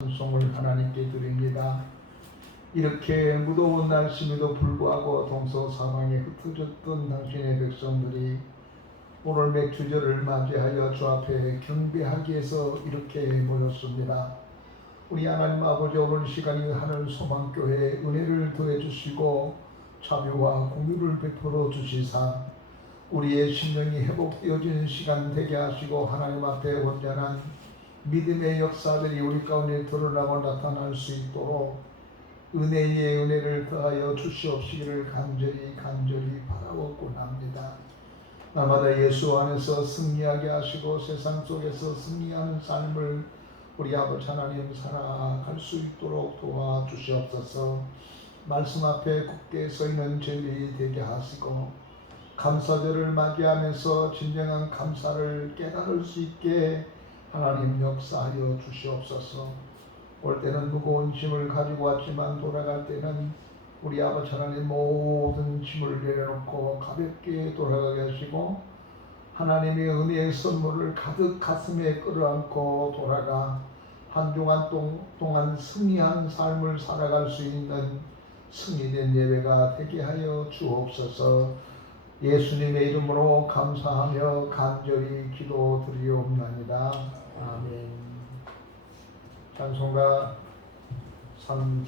찬송을 하나님께 드립니다. 이렇게 무더운 날씨에도 불구하고 동서사방에 흩어졌던 당신의 백성들이 오늘 맥주절을 맞이하여 주 앞에 경배하기 위해서 이렇게 모였습니다. 우리 하나님 아버지, 오늘 시간이 하늘 소망교회에 은혜를 더해 주시고 자비와 공유를 베풀어 주시사 우리의 심령이 회복되어지는 시간 되게 하시고 하나님 앞에 온전한 믿음의 역사들이 우리 가운데 드러나고 나타날 수 있도록 은혜의 은혜를 더하여 주시옵시기를 간절히 바라옵곤 합니다. 날마다 예수 안에서 승리하게 하시고 세상 속에서 승리하는 삶을 우리 아버지 하나님 살아갈 수 있도록 도와주시옵소서. 말씀 앞에 굳게 서 있는 저희들이 되게 하시고 감사절을 맞이하면서 진정한 감사를 깨달을 수 있게 하나님 역사하여 주시옵소서. 올 때는 무거운 짐을 가지고 왔지만 돌아갈 때는 우리 아버지 하나님 모든 짐을 내려놓고 가볍게 돌아가게 하시고 하나님의 은혜의 선물을 가득 가슴에 끌어안고 돌아가 한 주간 동안 승리한 삶을 살아갈 수 있는 승리된 예배가 되게 하여 주옵소서. 예수님의 이름으로 감사하며 간절히 기도드리옵나이다. 아멘. 찬송가 35장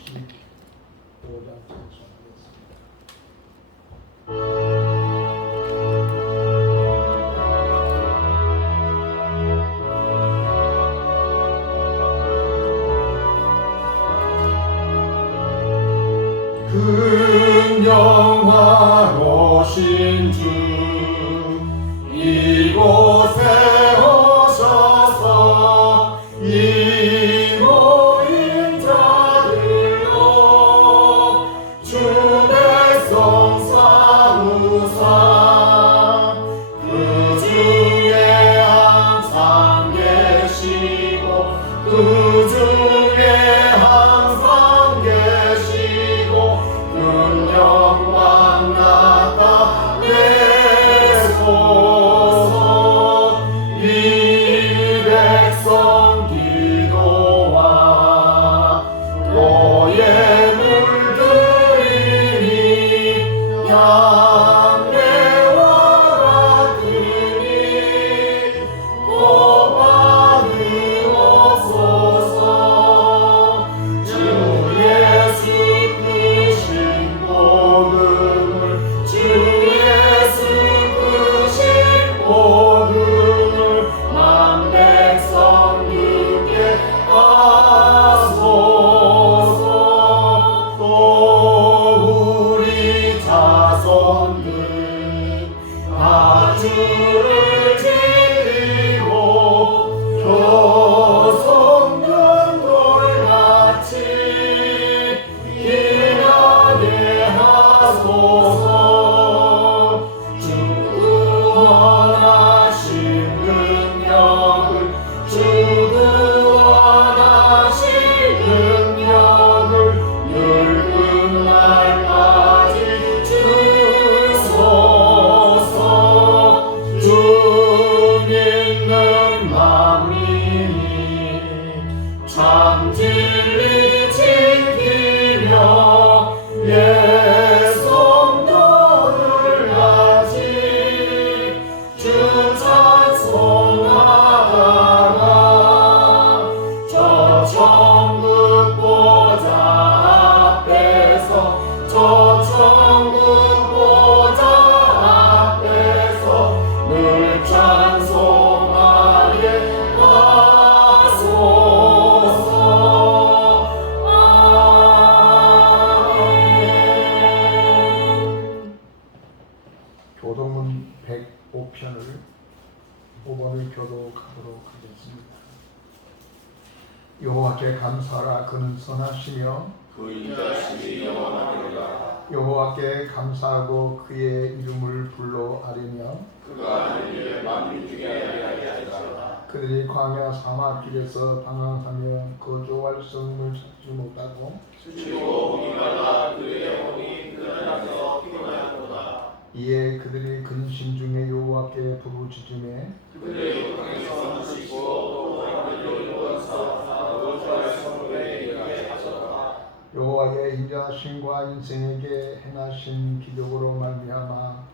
큰 영화로신 주 이곳에 오셔서 이 모인 자들로 주 백성 삼으사 그 중에 항상 계시고 그 중에 항상 계시고 큰 영광 나타내소서. 이 백성 기도와 너의 물들이니 양매와 같으니 복 받으옵소서. 주 예수 크신 복음을 주 예수 크신 복음을 만 백성 듣게 하소서. 또 우리 자손들 다 주를 지키고 교성전돌같이 기나게 하소서. 주 구원하신 능력을 주 구원하신 능력을 늘 끝날까지 주소서. 주 믿는 만민이 참 진리 지키며 예성도를 하지 주 찬송하다가 저 천국 보좌 앞에서 저 천국 보좌 앞에서 늘 찬송하게 하소서. 아멘. 교동문 105편을 5번을 교독하도록 하겠습니다. 여호와께 감사하라. 그는 선하시며 그 인자심이 영원하리로다. 여호와께 감사하고 그의 이름을 불러 아뢰며 그가 하늘에 만민 중에 하리하게 하리라. 그들이 광야 사막길에서 방황하며 거주할 성을 찾지 못하고 스치고 목말라 그의 영혼이 그날에서 피곤하였도다. 이에 그들이 근심 중에 여호와께 부르짖음에 그들의 욕망에서 하시고 또 하늘로 인도하사 너를 좋아하여 여호와의 인자하심과 인생에게 행하신 기적으로 말미암아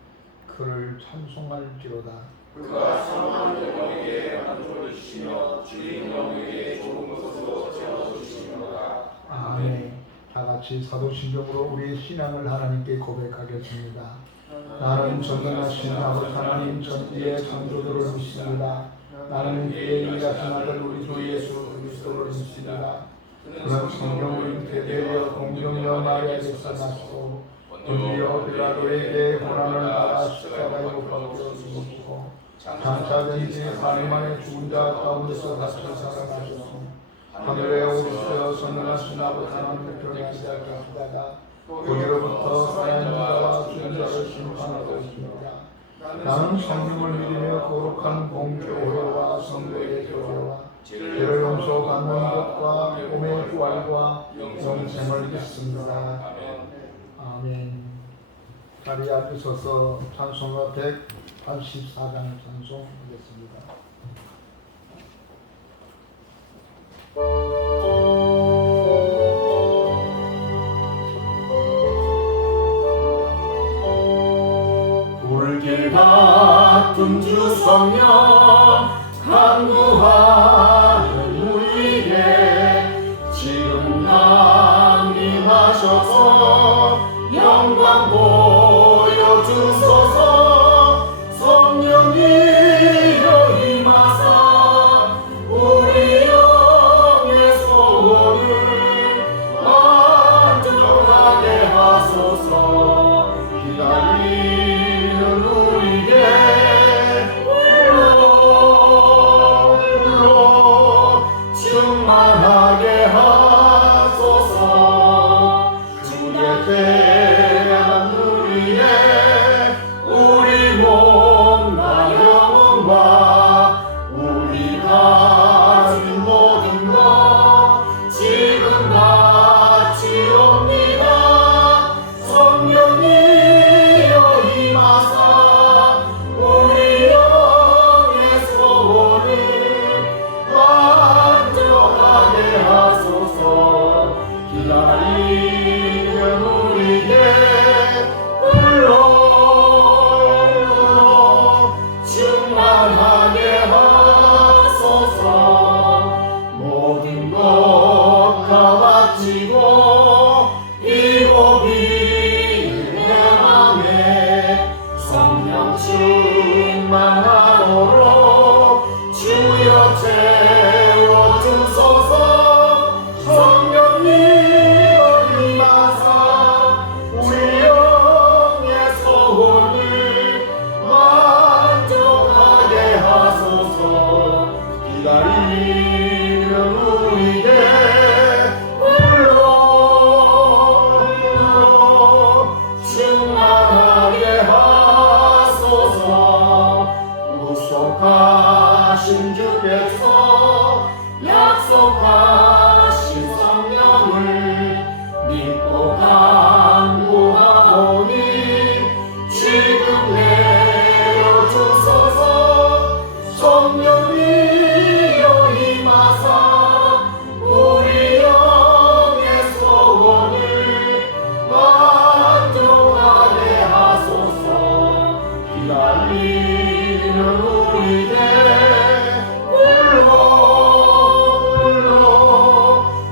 그를 찬송할지로다. 그가 사망한 영에게 만족을 주시며 죽인 영에게 좋은 것으로 채워주시니라. 아멘. 다 같이 사도신경으로 우리의 신앙을 하나님께 고백하겠습니다. 나는 전능하신 아버지 하나님 전지의 창조주를 믿습니다. 나는 그의 일하신 아들 우리 주 예수 그리스도를 믿습니다. 그는 성령으로 잉태되어 공중여 마리아에게서 났고 본디오 빌라도에게 고난을 받아 십자가에 못 박혀 죽었고 장사된 지 4일 만에 죽은 자 가운데서 다시 살아나셨으니 하늘에 오르시어 선능하신 아버지 하나님 편에 앉으시다가 거기로부터 사는 자와 죽은 자를 심판하러 오십니다. 나는 성령을 믿으며 거룩한 공교회와 성도의 교회와 죄를 용서받는 것과 몸의 부활과 영생을 믿습니다. 아멘. 자리에 앉으셔서 찬송가 184장 찬송하겠습니다. 불길 같은 주 성령 간구하는 우리에게 지금 강림하셔서 영광 보여주소서. 성령이여 임하사 우리 영의 소원을 만족하게 하소서. 기다리는 우리에게 불러 충만하게 하소서. 주의 대한 우리의 우리 몸과 영혼과 우리 가진 모든 것 지금 바치옵니다. 성령이여 임하사 우리 영의 소원을 만족하게 하소서. 기다리는 우리에게 불러 충만하게 하소서. 모든 것 다 바치고 이고 비행함에 성령 충만하도록 주여 채워주소서. 성령이여 임하사 우리 영의 소원을 만족하게 하소서. 기다리는 우리에게 불러 충만하게 하소서. 약속하신 주께서 약속하신 성령을 믿고 간구하오니 지금 내려주소서. 성령이여 임하사 우리 영의 소원을 만족하게 하소서. 기다리는 우리에게 불러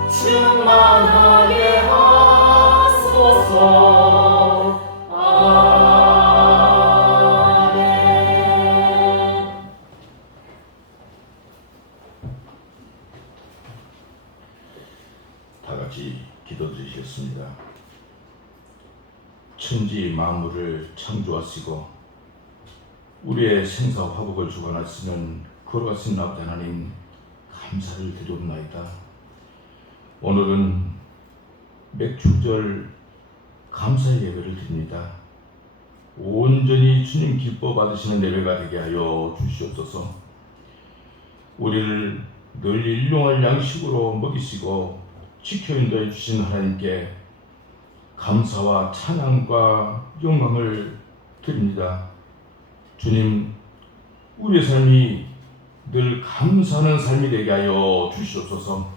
충만하게 하소서. 아멘. 다 같이 기도드리겠습니다. 천지 만물을 창조하시고 우리의 생사 화복을 주관하시는 거룩하신 아버지 하나님 감사를 드리옵나이다. 오늘은 맥주절 감사의 예배를 드립니다. 온전히 주님 기뻐 받으시는 예배가 되게 하여 주시옵소서. 우리를 늘 일용할 양식으로 먹이시고 지켜 인도해 주신 하나님께 감사와 찬양과 영광을 드립니다. 주님, 우리의 삶이 늘 감사하는 삶이 되게 하여 주시옵소서.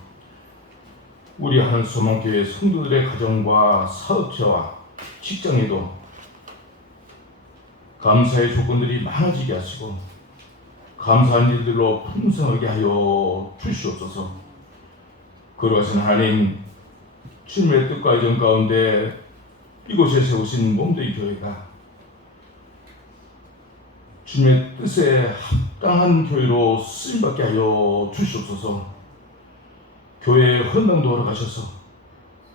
우리 하늘소망교회 성도들의 가정과 사업체와 직장에도 감사의 조건들이 많아지게 하시고 감사한 일들로 풍성하게 하여 주시옵소서. 거룩하신 하나님, 주님의 뜻과 의정 가운데 이곳에 세우신 몸된 교회가 주님의 뜻에 합당한 교회로 쓰임받게 하여 주시옵소서. 교회의 헌당도 허락하셔서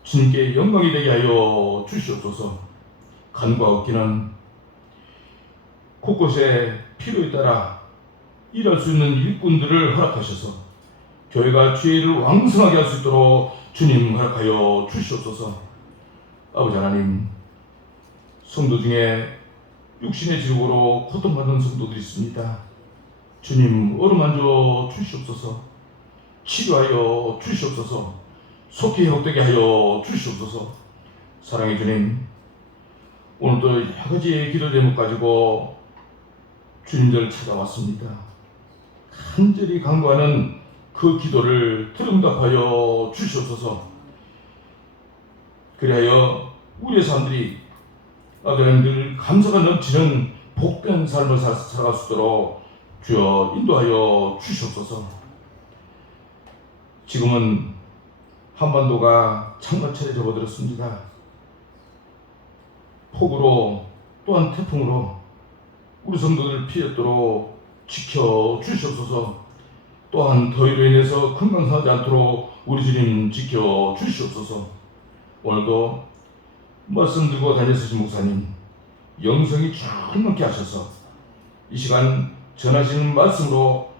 주님께 영광이 되게 하여 주시옵소서. 간과 없기는 곳곳에 필요에 따라 일할 수 있는 일꾼들을 허락하셔서 교회가 주의를 왕성하게 할 수 있도록 주님 허락하여 주시옵소서. 아버지 하나님, 성도 중에 육신의 질고로 고통받는 성도들이 있습니다. 주님 어루만져 주시옵소서. 치료하여 주시옵소서. 속히 회복되게 하여 주시옵소서. 사랑의 주님, 오늘도 여러 가지 기도 제목 가지고 주님들 찾아왔습니다. 간절히 간구하는 그 기도를 들응답하여 주시옵소서. 그리하여 우리의 삶들이 늘 감사가 넘치는 복된 삶을 살아갈 수 있도록 주여 인도하여 주시옵소서. 지금은 한반도가 창궐철에 접어들었습니다. 폭우로 또한 태풍으로 우리 성도들 피했도록 지켜 주시옵소서. 또한 더위로 인해서 건강상하지 않도록 우리 주님 지켜 주시옵소서. 오늘도 말씀 들고 다니시는 목사님 영성이 충만케 하셔서 이 시간 전하시는 말씀으로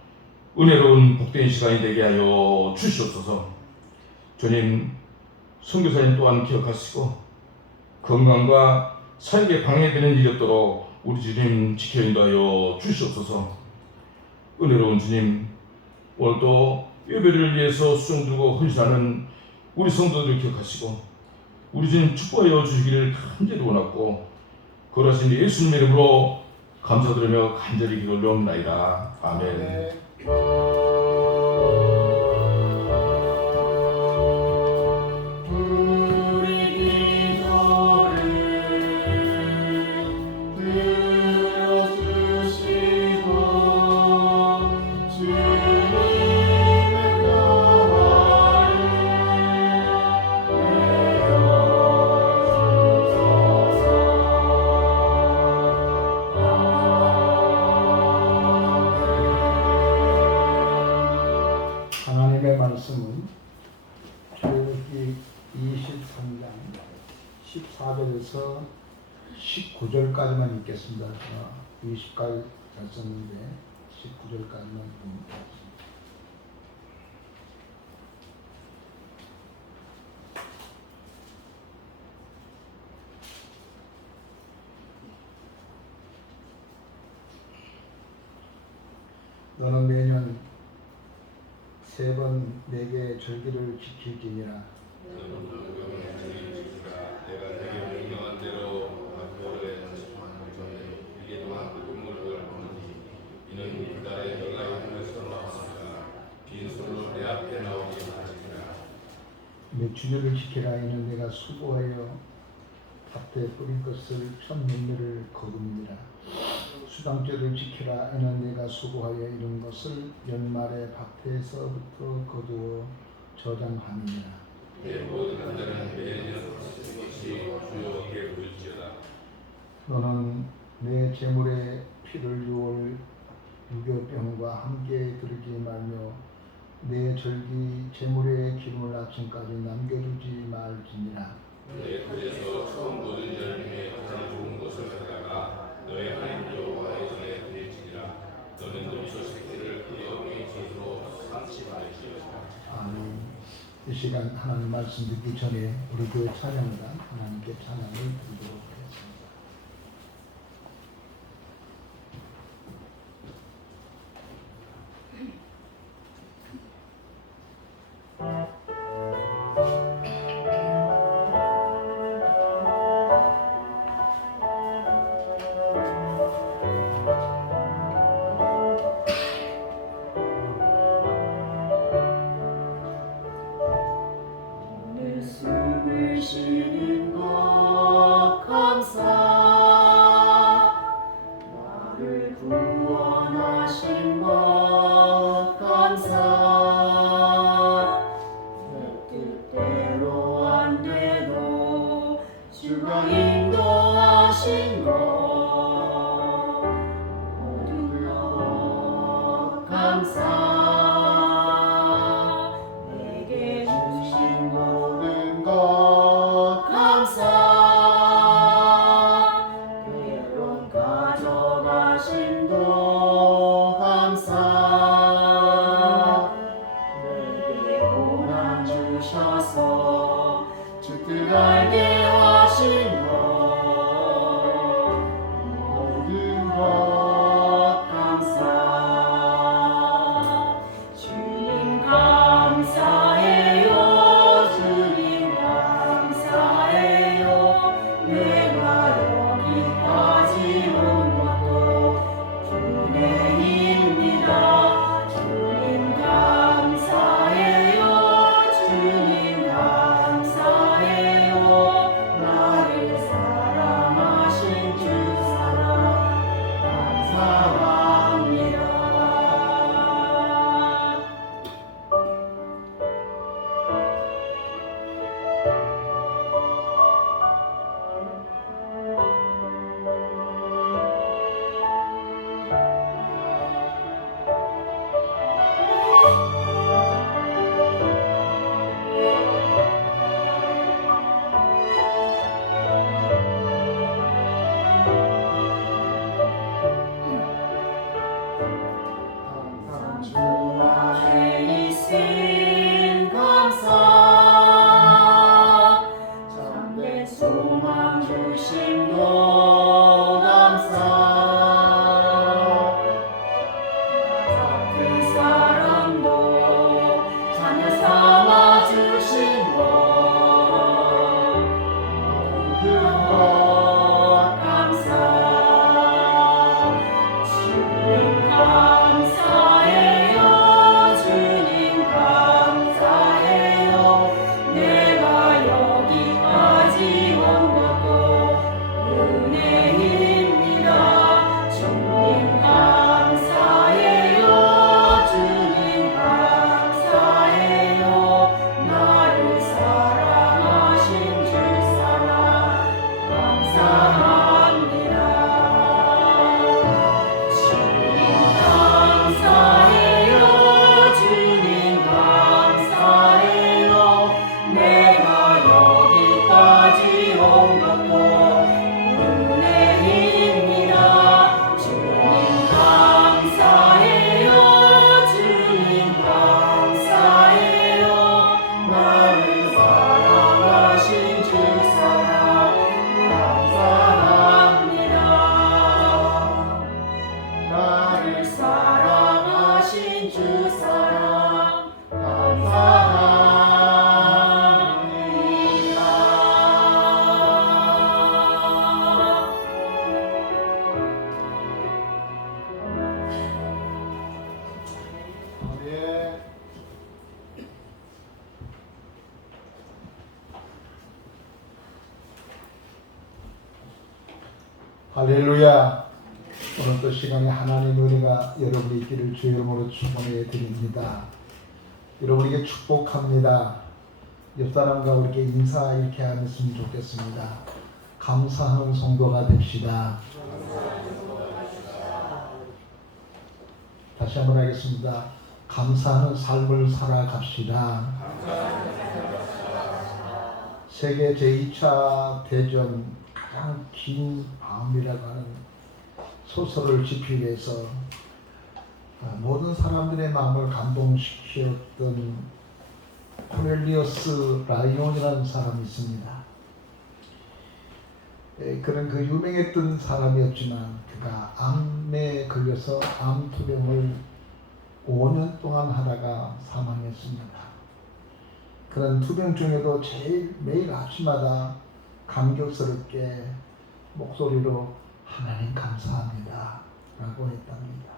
은혜로운 복된 시간이 되게 하여 주시옵소서. 주님, 선교사님 또한 기억하시고 건강과 사역에 방해되는 일이 없도록 우리 주님 지켜 인도하여 주시옵소서. 은혜로운 주님, 오늘도 예배를 위해서 수종 들고 헌신하는 우리 성도들을 기억하시고 우리 주님 축복하여 주시기를 간절히 원하고 거룩하신 예수님의 이름으로 감사드리며 간절히 기도를 올려옵나이다. 아멘. 하나님의 말씀은 출애굽기 23장 14절에서 19절까지만 읽겠습니다. 20까지 잘 썼는데 19절까지만 봅니다. 너는 매년 3번 내게 절기를 지킬지니라. 내가 내게 명령한 대로 학교에 이게 동안 그 동물을 보느니 이는 이달에 너가 하늘에서 나왔으니까 빈손으로 내 앞에 나오게 하시리라. 내 주절을 지키라. 이는 내가 수고하여 밭에 뿌린 것을 편 열매를 거두니라. 수당절을 지키라. 이는 내가 수고하여 이룬 것을 연말에 밭에서부터 거두어 저장함이니라. 내 모든 한자는 매년 것이 주여에게 보일지어다. 너는 내 재물의 피를 6월 유교병과 함께 들이지 말며 내 절기 재물의 기름을 아침까지 남겨두지 말지니라. 내 털에서 처음 모든 열매에 가장 좋은 것을 가져다가 너의 하나님 여호와의 전에 드릴지니라. 너는 염소 새끼를 그 여호와의 제수로 상치할지어다. 아멘. 이 시간 하나님 말씀 듣기 전에 우리 교회 찬양단 하나님께 찬양을 드리도록 하겠습니다. 때로 안 돼도 주가 인도하신 것 모든 것 감사 내게 주신 모든 것 감사 때론 가져가심도 감사 내게 고난 주셔서 주 뜻 알게 하신 것 모든 것 감사 주님 감사해요 주님 감사해요 내가 여기까지 온 것도 주님입니다 주님 감사해요 주님 감사해요 나를 사랑하신 주 사랑 감사합니다. 항상 주 안에 있음 감사 참된 소망 주심도 감사 나 같은 사람도 자녀 삼아 주신 것 모든 것 감사 주님 감사해요 주님 감사해요 내가 여기까지 온 것도 은혜입니다 주님 감사해요 주님 감사해요 나를 사랑하신 주 사랑 감사합니다. 주님 감사해요 주님 감사해요 내가 여기까지 온 것도 은혜입니다 주님 감사해요 주님 감사해요 나를 사랑하신 주 사랑 감사합니다. 나를 사랑하신 주 사랑 감사합니다. 아멘. 할렐루야. 오늘 또 시간에 하나님 은혜가 여러분이 있기를 주의 이름으로 축원해 드립니다. 여러분에게 축복합니다. 옆 사람과 이렇게 인사 이렇게 하셨으면 좋겠습니다. 감사하는 성도가 됩시다. 다시 한번 하겠습니다. 감사하는 삶을 살아갑시다. 세계 제2차 대전 가장 긴 마음이라고 하는 소설을 집필 위해서 모든 사람들의 마음을 감동시켰던 코넬리어스 라이온이라는 사람이 있습니다. 그는 그 유명했던 사람이었지만 그가 암에 걸려서 암 투병을 5년 동안 하다가 사망했습니다. 그런 투병 중에도 매일 아침마다 감격스럽게 목소리로 하나님 감사합니다 라고 했답니다.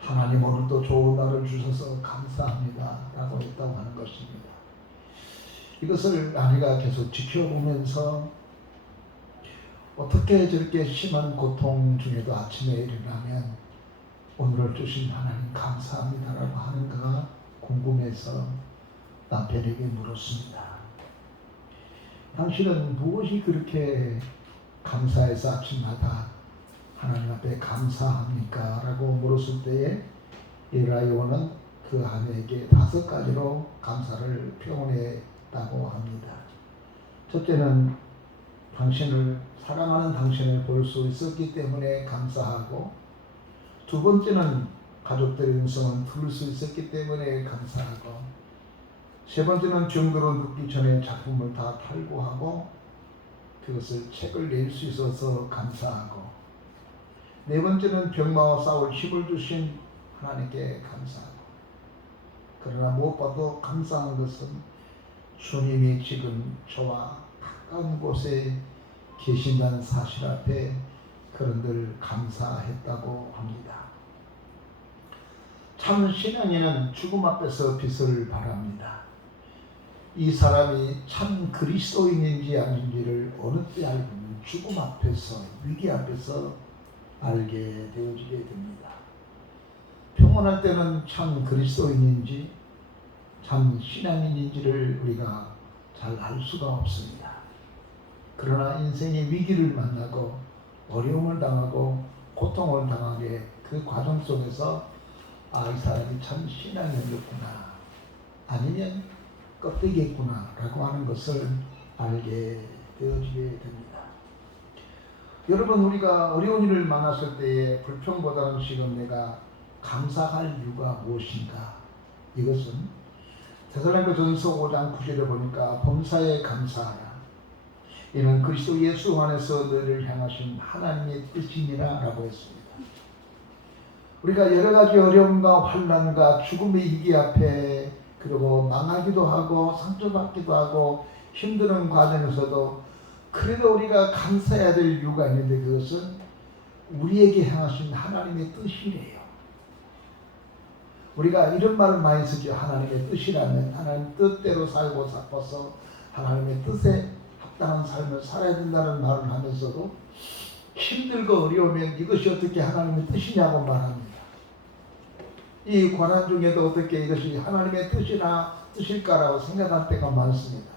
하나님 오늘도 좋은 날을 주셔서 감사합니다 라고 했다고 하는 것입니다. 이것을 아내가 계속 지켜보면서 어떻게 저렇게 심한 고통 중에도 아침에 일어나면 오늘을 주신 하나님 감사합니다 라고 하는가 궁금해서 남편에게 물었습니다. 당신은 무엇이 그렇게 감사해서 아침마다 하나님 앞에 감사합니까? 라고 물었을 때에 엘라 요원은 그 아내에게 5가지로 감사를 표현했다고 합니다. 첫째는 사랑하는 당신을 볼 수 있었기 때문에 감사하고, 두 번째는 가족들의 음성을 들을 수 있었기 때문에 감사하고, 세 번째는 정도로 눕기 전에 작품을 다 탈고하고 그것을 책을 낼 수 있어서 감사하고, 네 번째는 병마와 싸울 힘을 주신 하나님께 감사하고, 그러나 무엇보다도 감사한 것은 주님이 지금 저와 가까운 곳에 계신다는 사실 앞에 그런들 감사했다고 합니다. 참 신앙인은 죽음 앞에서 빛을 발합니다. 이 사람이 참 그리스도인인지 아닌지를 어느 때 알고는 죽음 앞에서, 위기 앞에서 알게 되어지게 됩니다. 평온할 때는 참 그리스도인인지 참 신앙인인지를 우리가 잘 알 수가 없습니다. 그러나 인생의 위기를 만나고 어려움을 당하고 고통을 당하게 그 과정 속에서 이 사람이 참 신앙인이었구나, 아니면 껍데기였구나 라고 하는 것을 알게 되어지게 됩니다. 여러분, 우리가 어려운 일을 만났을 때에 불평보다는 지금 내가 감사할 이유가 무엇인가? 이것은 데살로니가전서 5장 9절에 보니까 범사에 감사하라. 이는 그리스도 예수 안에서 너희를 향하신 하나님의 뜻이니라 라고 했습니다. 우리가 여러 가지 어려움과 환난과 죽음의 위기 앞에, 그리고 망하기도 하고 상처받기도 하고 힘드는 과정에서도 그래도 우리가 감사해야 될 이유가 있는데, 그것은 우리에게 향하신 하나님의 뜻이래요. 우리가 이런 말을 많이 쓰죠. 하나님의 뜻이라면 하나님 뜻대로 살고 싶어서 하나님의 뜻에 합당한 삶을 살아야 된다는 말을 하면서도 힘들고 어려우면 이것이 어떻게 하나님의 뜻이냐고 말합니다. 이 고난 중에도 어떻게 이것이 하나님의 뜻일까라고 생각할 때가 많습니다.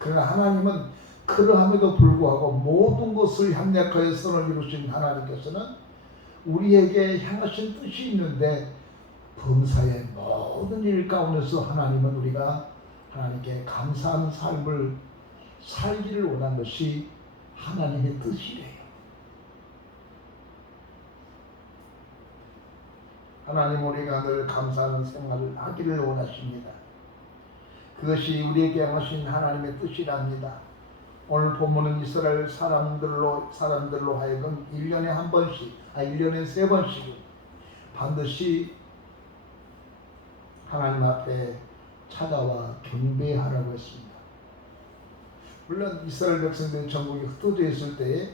그러나 하나님은 그러함에도 불구하고 모든 것을 합력하여 선을 이루신 하나님께서는 우리에게 향하신 뜻이 있는데, 범사의 모든 일 가운데서 하나님은 우리가 하나님께 감사하는 삶을 살기를 원한 것이 하나님의 뜻이래요. 하나님, 우리가 늘 감사하는 생활을 하기를 원하십니다. 그것이 우리에게 향하신 하나님의 뜻이랍니다. 오늘 본문은 이스라엘 사람들로 하여금 1년에 한 번씩, 1년에 3번씩 반드시 하나님 앞에 찾아와 경배하라고 했습니다. 물론 이스라엘 백성들이 전국에 흩어져 있을 때에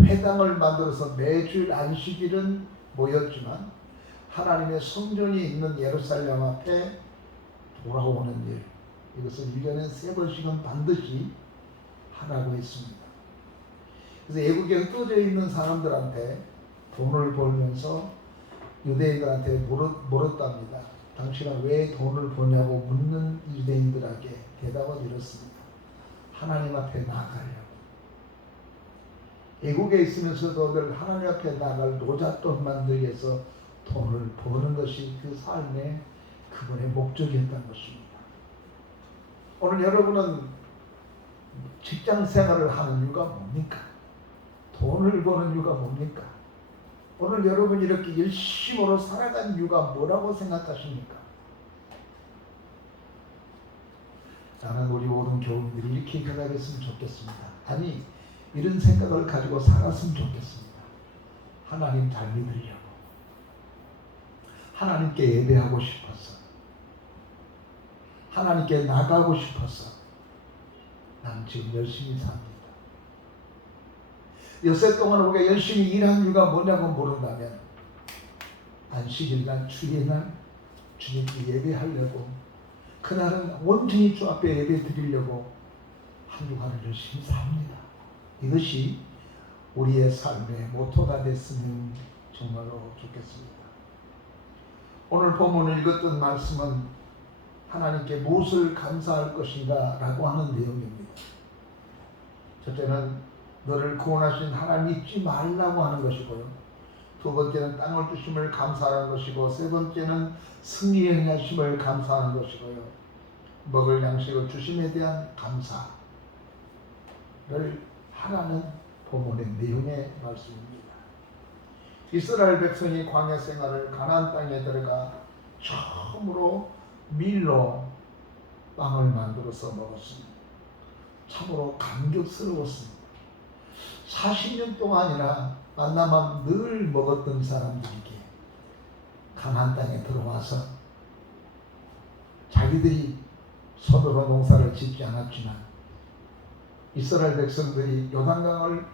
회당을 만들어서 매주일 안식일은 모였지만 하나님의 성전이 있는 예루살렘 앞에 돌아오는 일, 이것을 1년에 3번씩은 반드시 하라고 했습니다. 그래서 애국에 흩어져 있는 사람들한테 돈을 벌면서 유대인들한테 물었답니다. 당신은 왜 돈을 버냐고 묻는 유대인들에게 대답을 이렇습니다. 하나님 앞에 나아가려고. 애국에 있으면서도 늘 하나님 앞에 나아갈 노잣돈 만들기 위해서 돈을 버는 것이 그 삶의 그분의 목적이었다는 것입니다. 오늘 여러분은 직장 생활을 하는 이유가 뭡니까? 돈을 버는 이유가 뭡니까? 오늘 여러분이 이렇게 열심으로 살아간 이유가 뭐라고 생각하십니까? 나는 우리 모든 교우들이 이렇게 생각했으면 좋겠습니다. 아니, 이런 생각을 가지고 살았으면 좋겠습니다. 하나님 잘 믿으려고, 하나님께 예배하고 싶어서, 하나님께 나가고 싶어서 난 지금 열심히 삽니다. 엿새 동안 우리가 열심히 일한 이유가 뭐냐고 물은다면, 안식일날, 주일날 주님께 예배하려고, 그날은 온전히 주 앞에 예배 드리려고 한 주간을 열심히 삽니다. 이것이 우리의 삶의 모토가 됐으면 정말로 좋겠습니다. 오늘 본문을 읽었던 말씀은 하나님께 무엇을 감사할 것인가 라고 하는 내용입니다. 첫째는 너를 구원하신 하나님 잊지 말라고 하는 것이고요. 두 번째는 땅을 주심을 감사하는 것이고, 세 번째는 승리의 행하심을 감사하는 것이고요. 먹을 양식을 주심에 대한 감사를 하라는 본문의 내용의 말씀입니다. 이스라엘 백성이 광야 생활을 가나안 땅에 들어가 처음으로 밀로 빵을 만들어서 먹었습니다. 참으로 감격스러웠습니다. 40년 동안이나 만나만 늘 먹었던 사람들에게 가나안 땅에 들어와서 자기들이 손으로 농사를 짓지 않았지만 이스라엘 백성들이 요단강을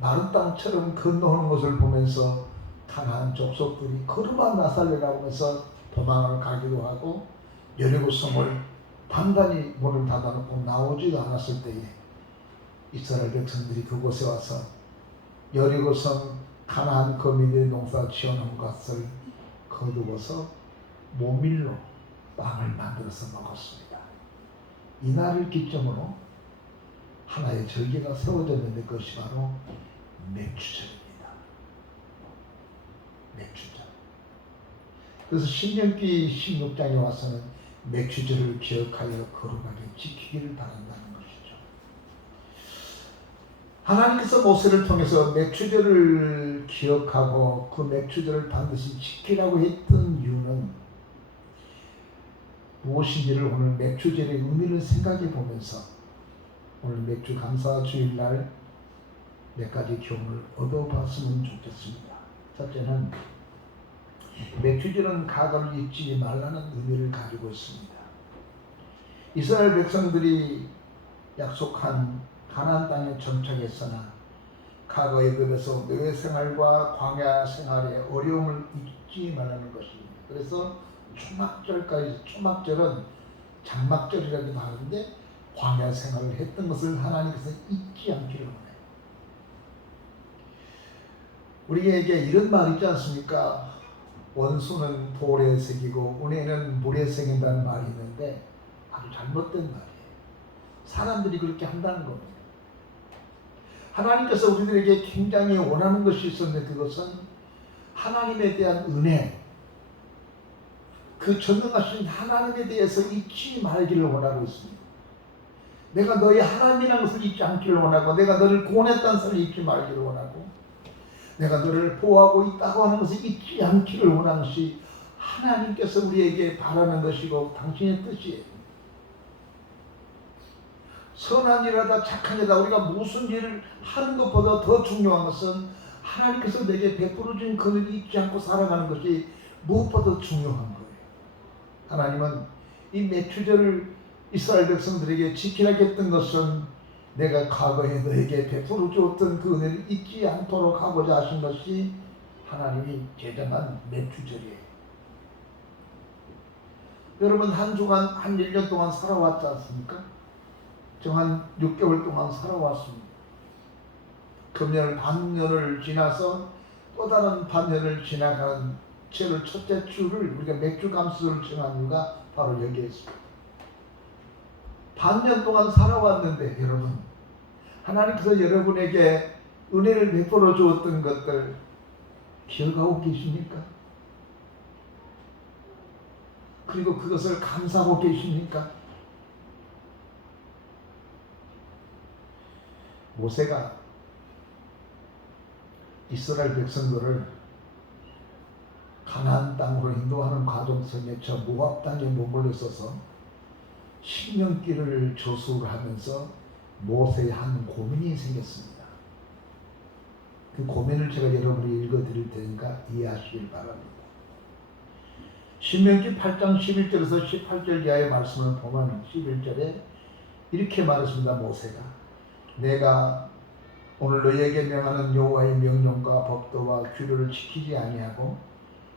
마른 땅처럼 건너오는 것을 보면서 가나안 족속들이 그르마 나살레라고 하면서 도망을 가기도 하고, 여리고 성을 단단히 문을 닫아놓고 나오지도 않았을 때에 이스라엘 백성들이 그곳에 와서 여리고 성 가나안 거민들의 농사 지어놓은 것을 거두어서 모밀로 빵을 만들어서 먹었습니다. 이날을 기점으로 하나의 절기가 세워졌는데 그것이 바로 맥주절입니다. 맥주절. 그래서 신명기 16장에 와서는 맥주절을 기억하여 거룩하게 지키기를 바란다는 것이죠. 하나님께서 모세를 통해서 맥주절을 기억하고 그 맥주절을 반드시 지키라고 했던 이유는 무엇인지를 오늘 맥주절의 의미를 생각해 보면서 오늘 맥주 감사 주일날 몇 가지 교훈을 얻어봤으면 좋겠습니다. 첫째는 맥주절은 과거를 잊지 말라는 의미를 가지고 있습니다. 이스라엘 백성들이 약속한 가나안 땅에 정착했으나 과거 애굽에서 노예 생활과 광야 생활의 어려움을 잊지 말라는 것입니다. 그래서 초막절까지, 초막절은 장막절이라고도 하는데 광야 생활을 했던 것을 하나님께서 잊지 않기를 원해요. 우리에게 이런 말 있지 않습니까? 원수는 돌에 새기고 은혜는 물에 새긴다는 말이 있는데 아주 잘못된 말이에요. 사람들이 그렇게 한다는 겁니다. 하나님께서 우리들에게 굉장히 원하는 것이 있었는데 그것은 하나님에 대한 은혜, 그 전능하신 하나님에 대해서 잊지 말기를 원하고 있습니다. 내가 너의 하나님이라는 것을 잊지 않기를 원하고, 내가 너를 구원했다는 것을 잊지 말기를 원하고, 내가 너를 보호하고 있다고 하는 것을 잊지 않기를 원하는 것이 하나님께서 우리에게 바라는 것이고 당신의 뜻이에요. 선한 일하다 착한 일하다 우리가 무슨 일을 하는 것보다 더 중요한 것은 하나님께서 내게 베풀어 준 그를 잊지 않고 살아가는 것이 무엇보다 중요한 거예요. 하나님은 이 맥주절을 이스라엘 백성들에게 지키라고 했던 것은 내가 과거에 너에게 베풀어 주었던 그 은혜를 잊지 않도록 하고자 하신 것이 하나님이 제정한 맥주절이에요. 여러분 한 주간 한 1년 동안 살아왔지 않습니까? 저 한 6개월 동안 살아왔습니다. 금년 반년을 지나서 또 다른 반년을 지나간 7월 첫째 주를 우리가 맥주 감수를 정한 이유가 바로 여기에 있습니다. 반년 동안 살아왔는데 여러분, 하나님께서 여러분에게 은혜를 베풀어 주었던 것들 기억하고 계십니까? 그리고 그것을 감사하고 계십니까? 모세가 이스라엘 백성들을 가나안 땅으로 인도하는 과정 속에 저 모압 땅에 머물러 있어서 십년길을 저수를 하면서 모세의 한 고민이 생겼습니다. 그 고민을 제가 여러분이 읽어드릴 테니까 이해하시길 바랍니다. 신명기 8장 11절에서 18절 이하의 말씀을 보면 11절에 이렇게 말했습니다. 모세가 내가 오늘 너희에게 명하는 여호와의 명령과 법도와 규례를 지키지 아니하고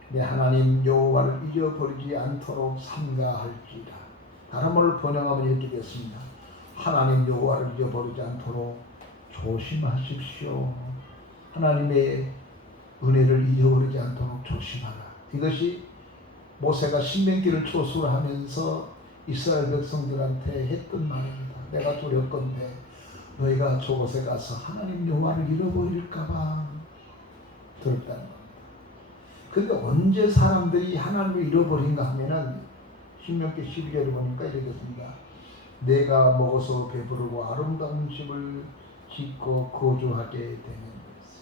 내 하나님 여호와를 잊어버리지 않도록 삼가할지라. 다른 말로 번역하면 이렇게 됐습니다. 하나님 여호와를 잊어버리지 않도록 조심하십시오. 하나님의 은혜를 잊어버리지 않도록 조심하라. 이것이 모세가 신명기를 초수하면서 이스라엘 백성들한테 했던 말입니다. 내가 두렵건대 너희가 저곳에 가서 하나님 여호와를 잃어버릴까봐 두렵다는 겁니다. 근데 언제 사람들이 하나님을 잃어버린가 하면은 신명기 12절을 보니까 이렇게 됩니다. 내가 먹어서 배부르고 아름다운 집을 짓고 거주하게 되는 것이.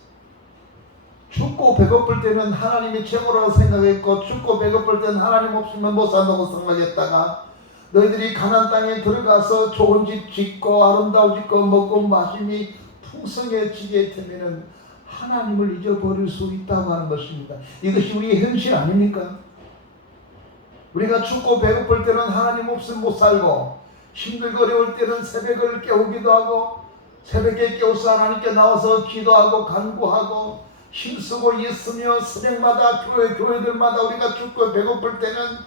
춥고 배고플 때는 하나님이 최고라고 생각했고 춥고 배고플 때는 하나님 없으면 못 산다고 생각했다가 너희들이 가나안 땅에 들어가서 좋은 집 짓고 아름다운 짓고 먹고 마심이 풍성해지게 되면은 하나님을 잊어버릴 수 있다고 하는 것입니다. 이것이 우리의 현실 아닙니까? 우리가 춥고 배고플 때는 하나님 없으면 못 살고 힘들고 어려울 때는 새벽을 깨우기도 하고 새벽에 깨워서 하나님께 나와서 기도하고 간구하고 힘쓰고 있으며 새벽마다 교회들마다 우리가 춥고 배고플 때는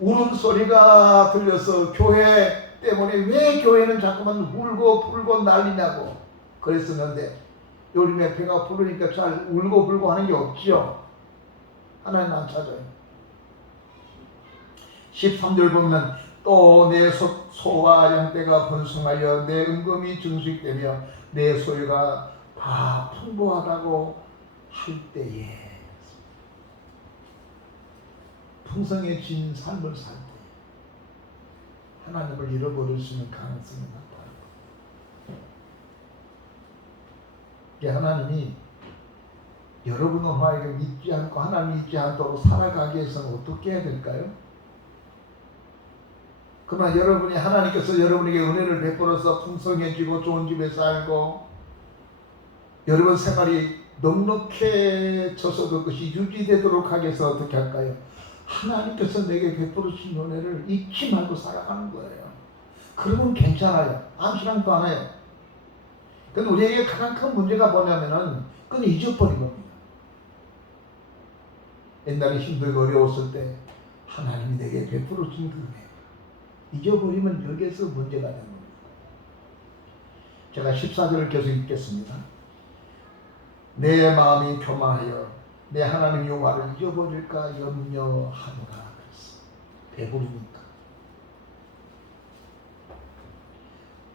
울음소리가 들려서 교회 때문에 왜 교회는 자꾸만 울고 불고 난리냐고 그랬었는데 요즘에 배가 부르니까 잘 울고 불고 하는 게 없지요. 하나님 안 찾아요. 13절 보면 또 내 소와 양떼가 번성하여 내 은금이 증식되며 내 소유가 다 풍부하다고 할 때에 풍성해진 삶을 살 때 하나님을 잃어버릴 수 있는 가능성이 나타납니다. 하나님이 여러분을 하여금 잊지 않고 하나님 잊지 않도록 살아가기 위해서는 어떻게 해야 될까요? 그러나 여러분이 하나님께서 여러분에게 은혜를 베풀어서 풍성해지고 좋은 집에 살고 여러분 생활이 넉넉해져서 그것이 유지되도록 하기 위해서 어떻게 할까요? 하나님께서 내게 베풀으신 은혜를 잊지 말고 살아가는 거예요. 그러면 괜찮아요. 암시랑도 안 해요. 근데 우리에게 가장 큰 문제가 뭐냐면은 그건 잊어버린 겁니다. 옛날에 힘들고 어려웠을 때 하나님이 내게 베풀어준 그 은혜 잊어버리면 여기에서 문제가 되는 겁니다. 제가 14절을 계속 읽겠습니다. 내 마음이 교만하여 내 하나님 여호와를 잊어버릴까 염려하노라. 그랬어. 배부르니까.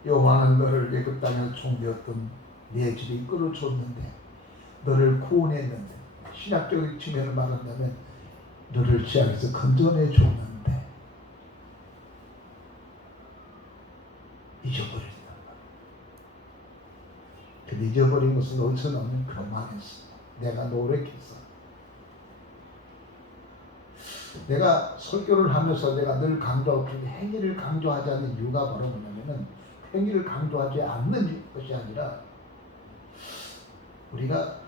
여호와는 너를 애굽 땅에서 총되었던 내 집에 이끌어줬는데 너를 구원했는데 신학적인 측면을 말한다면 너를 지하에서 건져내 줬는데 잊어버린다. 근데 잊어버린 것은 어디서 나오면 교만했어. 내가 노력했어. 내가 설교를 하면서 내가 늘 강조하고 행위를 강조하지 않는 이유가 바로 뭐냐면은 행위를 강조하지 않는 것이 아니라 우리가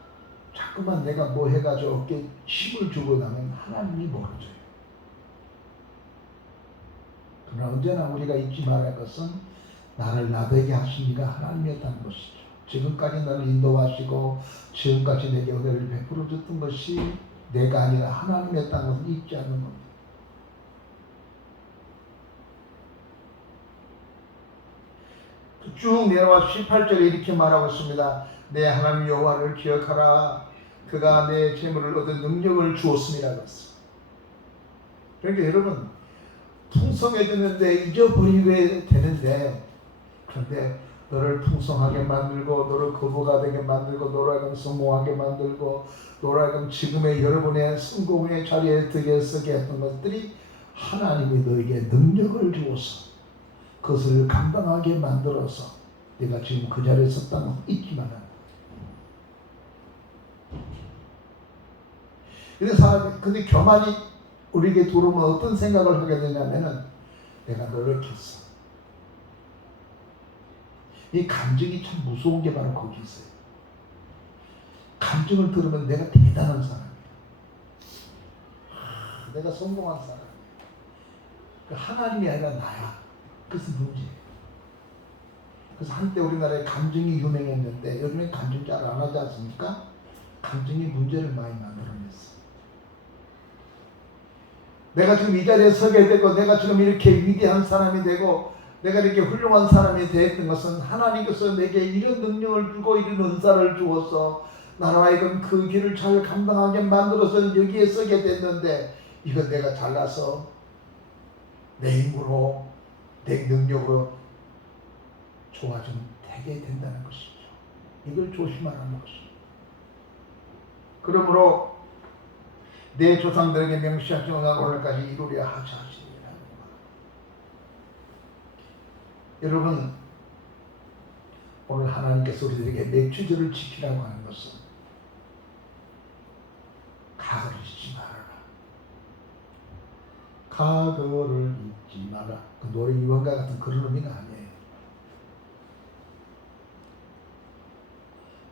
자꾸만 내가 뭐 해가지고 어깨에 힘을 주고 나면 하나님이 모르죠. 그러나 언제나 우리가 잊지 말아야 할 것은 나를 나되게 하신 이가 하나님이었다는 것이죠. 지금까지 나를 인도하시고 지금까지 내게 은혜를 베풀어 줬던 것이 내가 아니라 하나님이었다는 것을 잊지 않는 겁니다. 쭉 내려와 18절에 이렇게 말하고 있습니다. 내 하나님 여호와를 기억하라. 그가 내 재물을 얻은 능력을 주었음이라고 했어. 그러니까 여러분 풍성해졌는데 잊어버리게 되는데 그런데 너를 풍성하게 만들고 너를 거부가 되게 만들고 너를 하여금 성공하게 만들고 너를 하여금 지금의 여러분의 성공의 자리에 들게 서게 했던 것들이 하나님이 너에게 능력을 주어서 그것을 감당하게 만들어서 내가 지금 그 자리에 섰다는 건 잊지 말아야 돼. 근데 교만이 우리에게 들어오면 어떤 생각을 하게 되냐면은 내가 노력했어. 이 감정이 참 무서운 게 바로 거기 있어요. 감정을 들으면 내가 대단한 사람이야. 내가 성공한 사람이야. 하나님이 아니라 나야. 그래서 문제예요. 그래서 한때 우리나라에 감정이 유명했는데 요즘엔 감정 잘 안 하지 않습니까? 감정이 문제를 많이 만들어냈어. 내가 지금 이 자리에 서게 되고 내가 지금 이렇게 위대한 사람이 되고 내가 이렇게 훌륭한 사람이 되었던 것은 하나님께서 내게 이런 능력을 주고 이런 은사를 주어서 나로 하여금 그 길을 잘 감당하게 만들어서 여기에 서게 됐는데 이건 내가 잘나서 내 힘으로 내 능력으로 좋아지면 되게 된다는 것이죠. 이걸 조심하라는 것이죠. 그러므로 내 조상들에게 명시하지 못한 오늘까지 이루려 하지 않으시리라. 여러분, 오늘 하나님께서 우리들에게 맥주절을 지키라고 하는 것은 가거를 잊지 말아라. 가거를 잊지 마라. 그 노래 유언과 같은 그런 의미가 아니에요.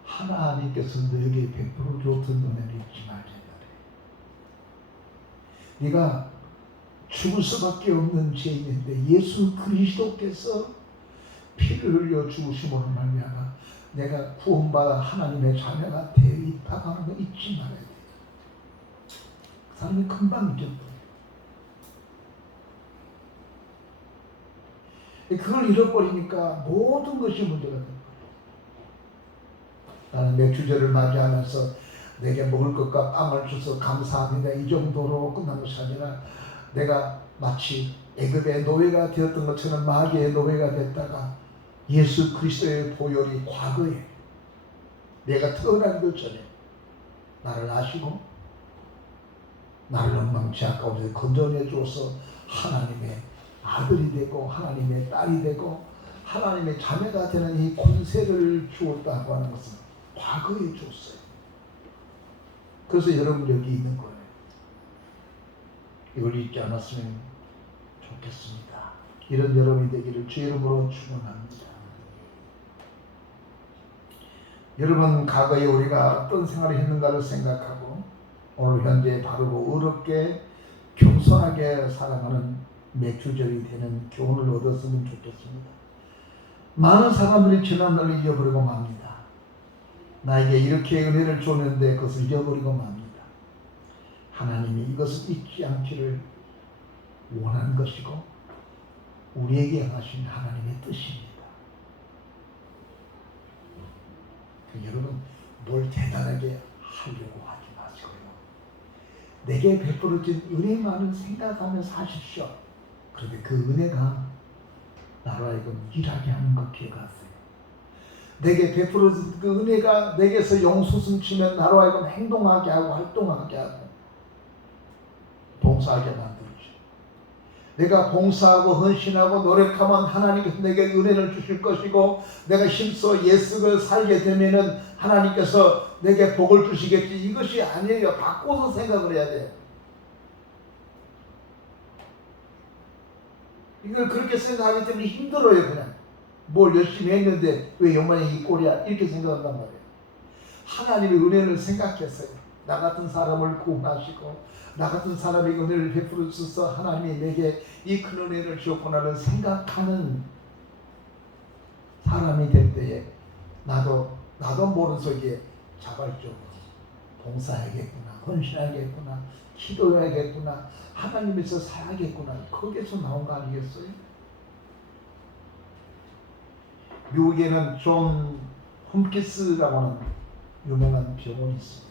하나님께서 너에게 베풀어 줬던 은혜를 잊지 말자. 네가 죽을 수밖에 없는 죄인인데 예수 그리스도께서 피를 흘려 죽으심으로 말미암아 내가 구원받아 하나님의 자녀가 되어 있다고 하는 거 잊지 말아야 돼. 그 사람이 금방 잊어버려. 그걸 잃어버리니까 모든 것이 문제가 돼. 나는 맥주절을 맞이하면서 내게 먹을 것과 빵을 줘서 감사합니다. 이 정도로 끝난 것이 아니라 내가 마치 애굽의 노예가 되었던 것처럼 마귀의 노예가 됐다가 예수 그리스도의 보혈이 과거에 내가 태어나기도 전에 나를 아시고 나를 엉망지 가운데 건져내 주어서 하나님의 아들이 되고 하나님의 딸이 되고 하나님의 자녀가 되는 이 권세를 주었다고 하는 것은 과거에 주었어요. 그래서 여러분 여기 있는 거예요. 이걸 잊지 않았으면 좋겠습니다. 이런 여러분이 되기를 주 이름으로 축원합니다. 여러분, 과거에 우리가 어떤 생활을 했는가를 생각하고 오늘 현재 바르고 의롭게 겸손하게 살아가는 맥주절이 되는 교훈을 얻었으면 좋겠습니다. 많은 사람들이 지난날을 잊어버리고 맙니다. 나에게 이렇게 은혜를 줬는데 그것을 잊어버리고 맙니다. 하나님이 이것을 잊지 않기를 원하는 것이고 우리에게 하신 하나님의 뜻입니다. 여러분, 뭘 대단하게 하려고 하지 마시고요. 내게 베풀어진 은혜만을 생각하며 사십시오. 그런데 그 은혜가 나로 하여금 일하게 하는 것 기억하세요. 내게 베풀어진 그 은혜가 내게서 용솟음 치면 나로 하여금 행동하게 하고 활동하게 하고 봉사하게 만들죠. 내가 봉사하고 헌신하고 노력하면 하나님께서 내게 은혜를 주실 것이고 내가 힘써 예수를 살게 되면은 하나님께서 내게 복을 주시겠지. 이것이 아니에요. 바꿔서 생각을 해야 돼요. 이걸 그렇게 생각하기 때문에 힘들어요. 그냥 뭘 열심히 했는데 왜 영만이 이 꼴이야 이렇게 생각한단 말이에요. 하나님의 은혜를 생각했어요. 나 같은 사람을 구원하시고 나 같은 사람에게 은혜를 베풀어 주셔서 하나님이 내게 이 큰 은혜를 주었구나를 생각하는 사람이 될 때에 나도 모르는 속에 자발적으로 봉사해야겠구나, 헌신해야겠구나, 기도해야겠구나, 하나님에서 살아야겠구나. 거기에서 나온 거 아니겠어요? 미국에는 존 홈키스라고 하는 유명한 병원이 있습니다.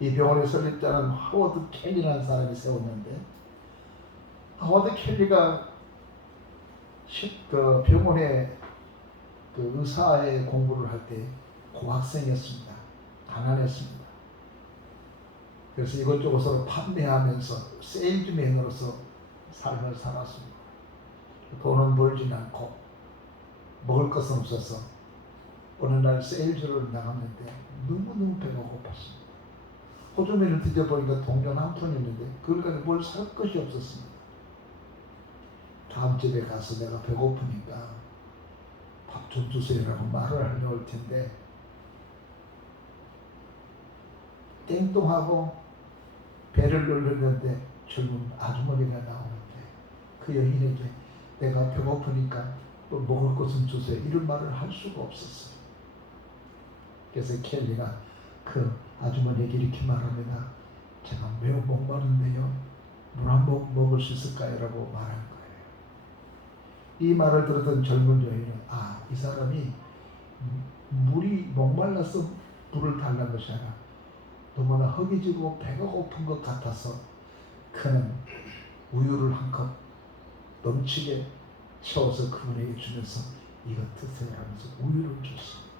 이 병원의 설립자는 하워드 켈리라는 사람이 세웠는데 하워드 켈리가 그 병원에 그 의사의 공부를 할 때 고학생이었습니다. 가난했습니다. 그래서 이것저것으로 판매하면서 세일즈맨으로서 삶을 살았습니다. 돈은 벌진 않고 먹을 것은 없어서 어느 날 세일즈를 나갔는데 너무너무 배가 고팠습니다. 호주머니를 뒤져보니까 동전 한 푼이었는데 그걸 가지고 뭘 살 것이 없었습니다. 다음 집에 가서 내가 배고프니까 밥 좀 주세요라고 말을 하려고 할 텐데 땡뚱하고 배를 눌렀는데 젊은 아주머니가 나오는데 그 여인에게 내가 배고프니까 또 먹을 것은 주세요 이런 말을 할 수가 없었어요. 그래서 켈리가 그 아주머니에게 이렇게 말합니다. 제가 매우 목마른데요 물 한 모금 먹을 수 있을까요? 라고 말한 거예요. 이 말을 들었던 젊은 여인은 이 사람이 물이 목말라서 물을 달라는 것이 아니라 너무나 허기지고 배가 고픈 것 같아서 그는 우유를 한 컵 넘치게 채워서 그분에게 주면서 이것 드세요 하면서 우유를 줬습니다.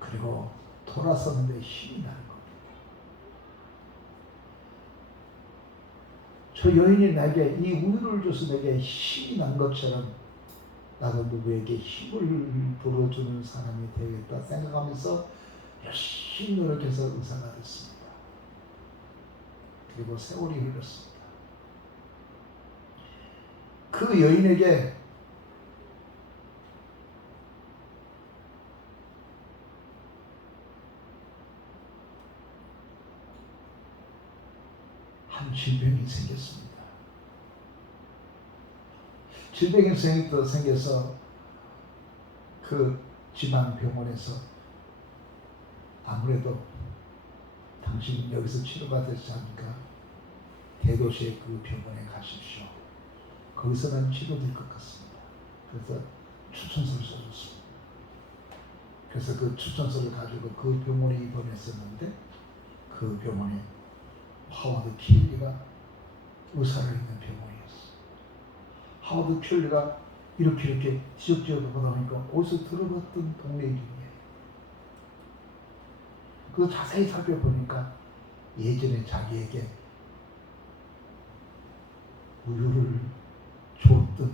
그리고 돌아서는데 힘이 나는 겁니다. 저 여인이 내게 이 우유를 줘서 내게 힘이 난 것처럼 나도 누구에게 힘을 불어주는 사람이 되겠다 생각하면서 열심히 노력해서 의사가 됐습니다. 그리고 세월이 흘렀습니다. 그 여인에게 한 질병이 생겼습니다. 질병이 생겨서 그 지방 병원에서 아무래도 당신 여기서 치료받지 않으니까 대도시의 그 병원에 가십시오. 거기서는 치료될 것 같습니다. 그래서 추천서를 써줬습니다. 그래서 그 추천서를 가지고 그 병원에 입원했었는데 그 병원에 하워드 킬리가 의사를 있는 병원이었어요. 하워드 킬리가 이렇게 지적지어서 보다 보니까 어디서 들어봤던 동네 이름이에요. 그래서 자세히 살펴보니까 예전에 자기에게 우유를 줬던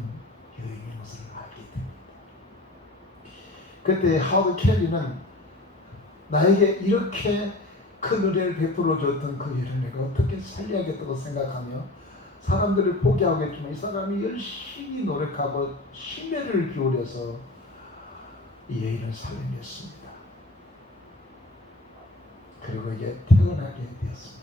여인의 것을 알게 됩니다. 그때 하워드 켈리는 나에게 이렇게 큰 은혜를 베풀어 줬던 그 일을 내가 어떻게 살려야겠다고 생각하며 사람들을 포기하겠지만 이 사람이 열심히 노력하고 심혈을 기울여서 이 여인을 살려냈습니다. 그리고 이제 태어나게 되었습니다.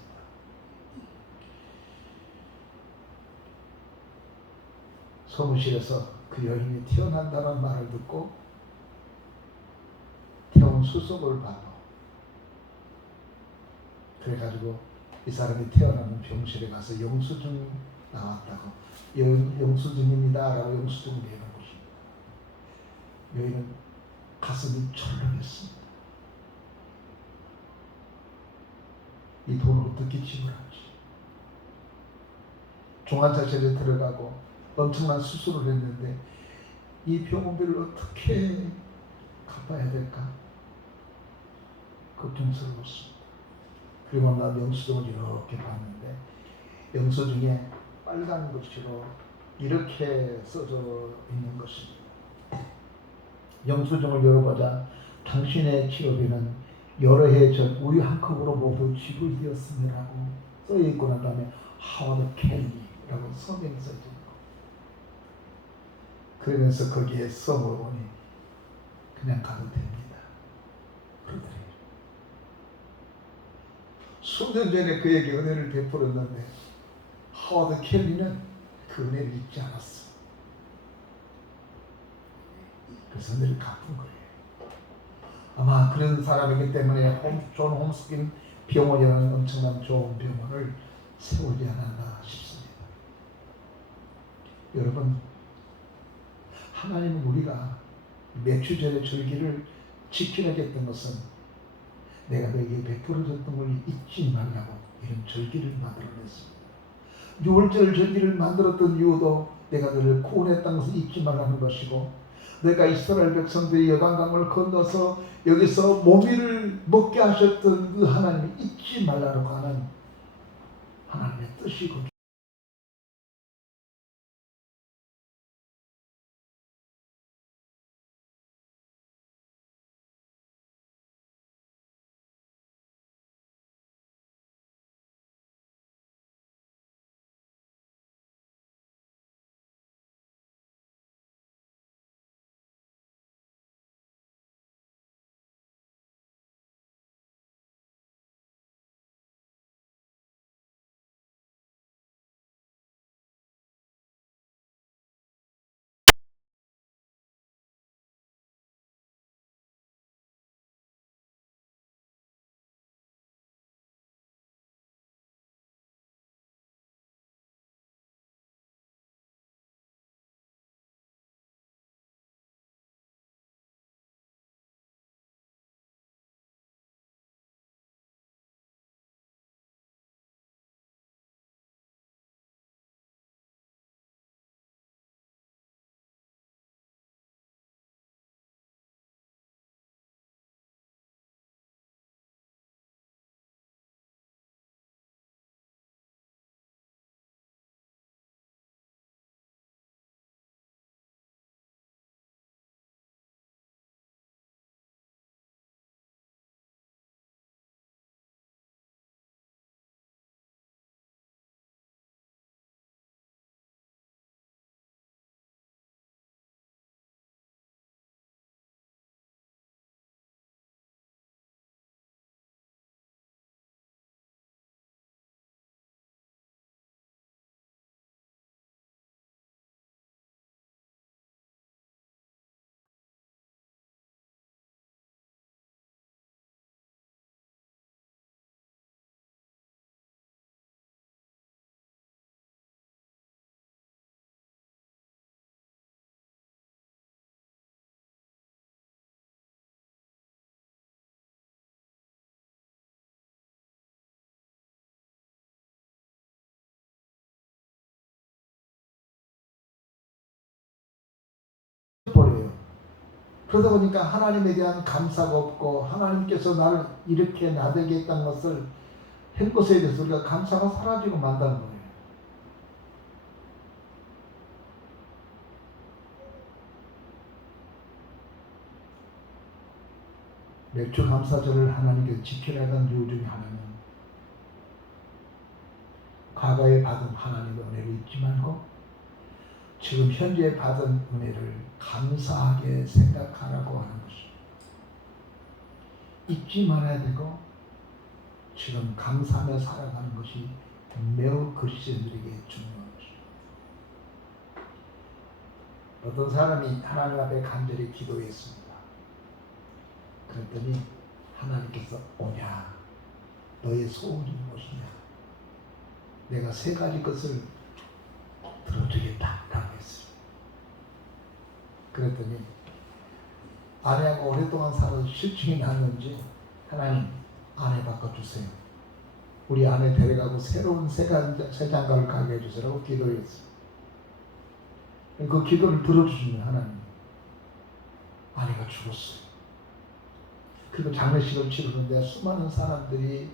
사무실에서 그 여인이 태어난다는 말을 듣고 태운 수속을 받아 그래가지고 이 사람이 태어나는 병실에 가서 영수증 나왔다고 영수증입니다 라고 영수증을 내는 것입니다. 여인은 가슴이 철렁했습니다. 이 돈을 어떻게 지불하지? 종합자실에 들어가고 엄청난 수술을 했는데 이 병원비를 어떻게 갚아야 될까? 걱정스러웠습니다. 그리고 나 영수증을 이렇게 봤는데 영수증에 빨간 글씨로 이렇게 써져 있는 것입니다. 영수증을 열어보자 당신의 치료비는 여러 해 전 우유 한 컵으로 모두 지불되었음이라고 써있고 난 다음에 하워드 켈리라고 서명이 써있는 거. 그러면서 거기에 써을 보니 그냥 가도 됩니다. 그러더래요. 수년 전에 그에게 은혜를 베풀었는데 하워드 켈리는 그 은혜를 잊지 않았어. 그래서 은혜를 갚은 거예요. 아마 그런 사람이기 때문에 존 홈스킨 병원이라는 엄청난 좋은 병원을 세우지 않았나 싶습니다. 여러분, 하나님은 우리가 맥주절의 절기를 지키려겠던 것은 내가 너에게 베풀어줬던 걸 잊지 말라고 이런 절기를 만들어냈습니다. 6월절 절기를 만들었던 이유도 내가 너를 구원했다는 것을 잊지 말라는 것이고 내가 이스라엘 백성들이 요단강을 건너서 여기서 모미를 먹게 하셨던 그 하나님을 잊지 말라고 하는 하나님의 뜻이고 그러다 보니까 하나님에 대한 감사가 없고 하나님께서 나를 이렇게 나되게 했다는 것을 한 것에 대해서 우리가 감사가 사라지고 만다는 거예요. 맥주 감사절을 하나님께 지켜나간 이유 중에 하나는 과거에 받은 하나님의 은혜를 잊지 말고 지금 현재 받은 은혜를 감사하게 생각하라고 하는 것입니다. 잊지 말아야 되고 지금 감사하며 살아가는 것이 매우 그리스도인들에게 중요한 것입니다. 어떤 사람이 하나님 앞에 간절히 기도했습니다. 그랬더니 하나님께서 오냐 너의 소원이 무엇이냐 내가 세 가지 것을 들어주겠다 라고 했어요. 그랬더니 아내하고 오랫동안 살아서 실증이 났는지 하나님 아내 바꿔주세요. 우리 아내 데려가고 새로운 새 장가를 가게 해주세요라고 기도했어요. 그 기도를 들어주시면 하나님 아내가 죽었어요. 그리고 장례식을 치르는데 수많은 사람들이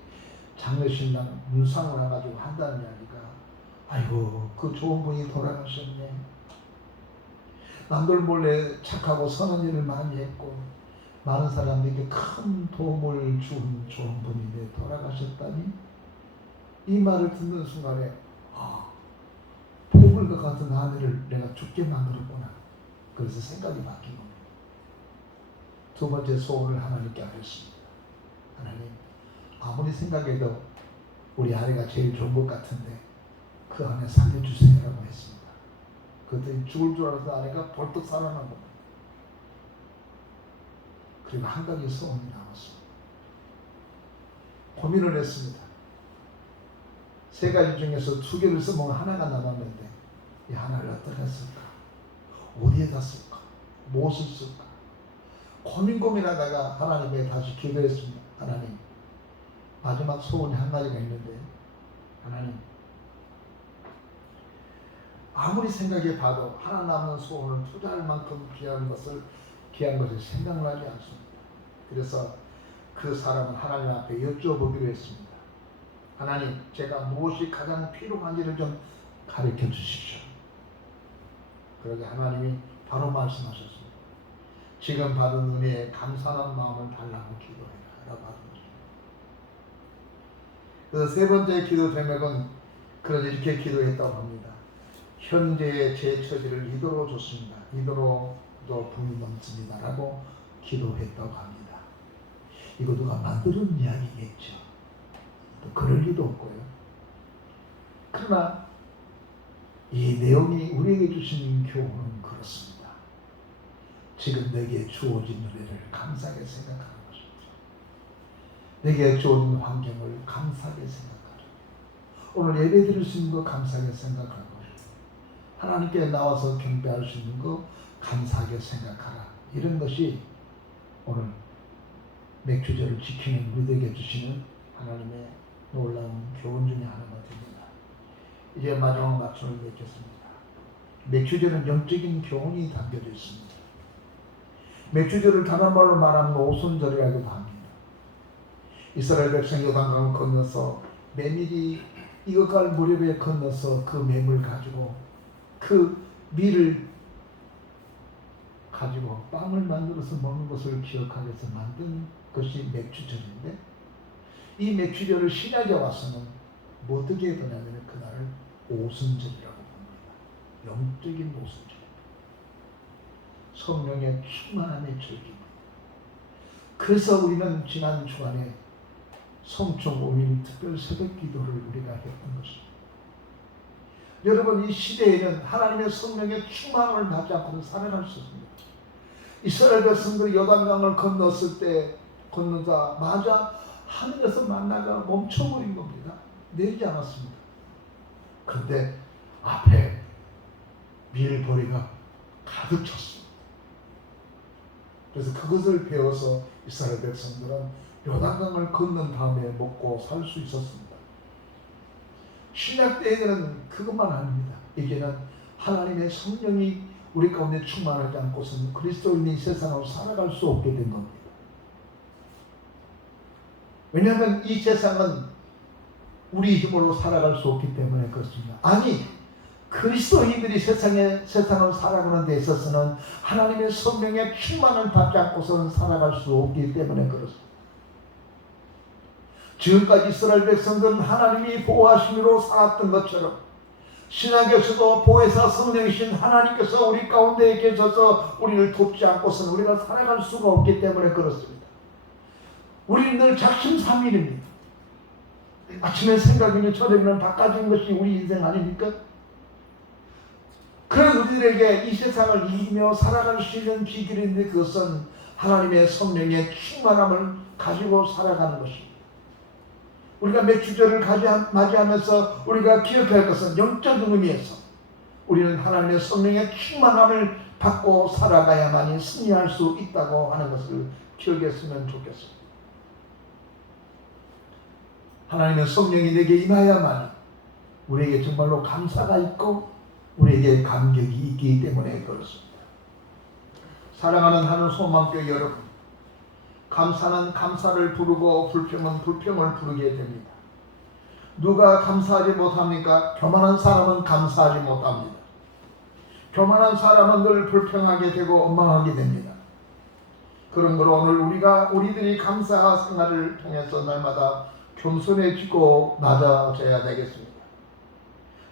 장례식날 문상을 와가지고 한다는 이야기가 아이고 그 좋은 분이 돌아가셨네. 남들 몰래 착하고 선한 일을 많이 했고 많은 사람들에게 큰 도움을 준 좋은 분인데 돌아가셨다니 이 말을 듣는 순간에 보물과 같은 아내를 내가 죽게 만들었구나. 그래서 생각이 바뀐 겁니다. 두 번째 소원을 하나님께 하였습니다. 하나님 아무리 생각해도 우리 아내가 제일 좋은 것 같은데 그 아내 살려주세요라고 했습니다. 그랬더니 죽을 줄 알아서 아내가 벌떡 살아난 겁니다. 그리고 한 가지 소원이 남았습니다. 고민을 했습니다. 세 가지 중에서 두 개를 써먹으면 하나가 남았는데 이 하나를 어떻게 쓸까? 어디에다 쓸까? 무엇을 쓸까? 고민하다가 하나님께 다시 기도했습니다. 하나님 마지막 소원이 한 가지가 있는데 하나님 아무리 생각해 봐도 하나 남는 소원을 투자할 만큼 귀한 것이 생각나지 않습니다. 그래서 그 사람은 하나님 앞에 여쭤보기로 했습니다. 하나님 제가 무엇이 가장 필요한지를 좀 가르쳐 주십시오. 그러게 하나님이 바로 말씀하셨습니다. 지금 받은 은혜에 감사한 마음을 달라고 기도해라 라고 하는 것입니다. 그래서 세 번째 기도 제목은 그런 이렇게 기도했다고 합니다. 현재의 제 처지를 이도로 줬습니다. 이도로 붐이 넘칩니다 라고 기도했다고 합니다. 이거 누가 만드는 이야기겠죠. 또 그럴 리도 없고요. 그러나 이 내용이 우리에게 주신 교훈은 그렇습니다. 지금 내게 주어진 은혜를 감사하게 생각하는 것입니다. 내게 주어진 환경을 감사하게 생각하라. 오늘 예배 드릴 수 있는 거 감사하게 생각하고 하나님께 나와서 경배할 수 있는 거 감사하게 생각하라. 이런 것이 오늘 맥주절을 지키는 우리에게 주시는 하나님의 놀라운 교훈 중에 하나가 됩니다. 이제 마지막 말씀을 맺겠습니다. 맥주절은 영적인 교훈이 담겨져 있습니다. 맥주절을 다른 말로 말하면 오순절이라고도 합니다. 이스라엘 백성이 요단강을 건너서 메밀이 익어갈 무렵에 건너서 그 맹을 가지고 그 밀을 가지고 빵을 만들어서 먹는 것을 기억하기 위해서 만든 것이 맥주절인데 이 맥주절을 신약에 와서는 어떻게 보냐면 그날을 오순절이라고 봅니다. 영적인 오순절. 성령의 충만함의 절기. 그래서 우리는 지난 주간에 성총 5일 특별 새벽 기도를 우리가 했던 것입니다. 여러분 이 시대에는 하나님의 성령의 충만함을 받지 않고는 살아갈 수 없습니다. 이스라엘 백성들이 요단강을 건넜을 때 건너자마자 하늘에서 만나가 멈춰버린 겁니다. 내리지 않았습니다. 그런데 앞에 밀보리가 가득 찼습니다. 그래서 그것을 배워서 이스라엘 백성들은 요단강을 건넌 다음에 먹고 살 수 있었습니다. 신약 때에는 그것만 아닙니다. 이제는 하나님의 성령이 우리 가운데 충만하지 않고서는 그리스도인이 세상으로 살아갈 수 없게 된 겁니다. 왜냐하면 이 세상은 우리 힘으로 살아갈 수 없기 때문에 그렇습니다. 아니, 그리스도인들이 세상을 살아가는 데 있어서는 하나님의 성령의 충만을 받지 않고서는 살아갈 수 없기 때문에 그렇습니다. 지금까지 이스라엘 백성들은 하나님이 보호하심으로 살았던 것처럼 신약에서도 보혜사 성령이신 하나님께서 우리 가운데 계셔서 우리를 돕지 않고서는 우리가 살아갈 수가 없기 때문에 그렇습니다. 우리는 늘 작심삼일입니다. 아침에 생각이면 저녁에는 바꿔진 것이 우리 인생 아닙니까? 그런 우리들에게 이 세상을 이기며 살아갈 수 있는 비결인데 그것은 하나님의 성령의 충만함을 가지고 살아가는 것입니다. 우리가 맥주절을 맞이하면서 우리가 기억할 것은 영적인 의미에서 우리는 하나님의 성령의 충만함을 받고 살아가야만이 승리할 수 있다고 하는 것을 기억했으면 좋겠습니다. 하나님의 성령이 내게 임하야만이 우리에게 정말로 감사가 있고 우리에게 감격이 있기 때문에 그렇습니다. 사랑하는 하늘 소망교회 여러분, 감사는 감사를 부르고 불평은 불평을 부르게 됩니다. 누가 감사하지 못합니까? 교만한 사람은 감사하지 못합니다. 교만한 사람은 늘 불평하게 되고 원망하게 됩니다. 그러므로 오늘 우리들이 감사 생활을 통해서 날마다 겸손해지고 낮아져야 되겠습니다.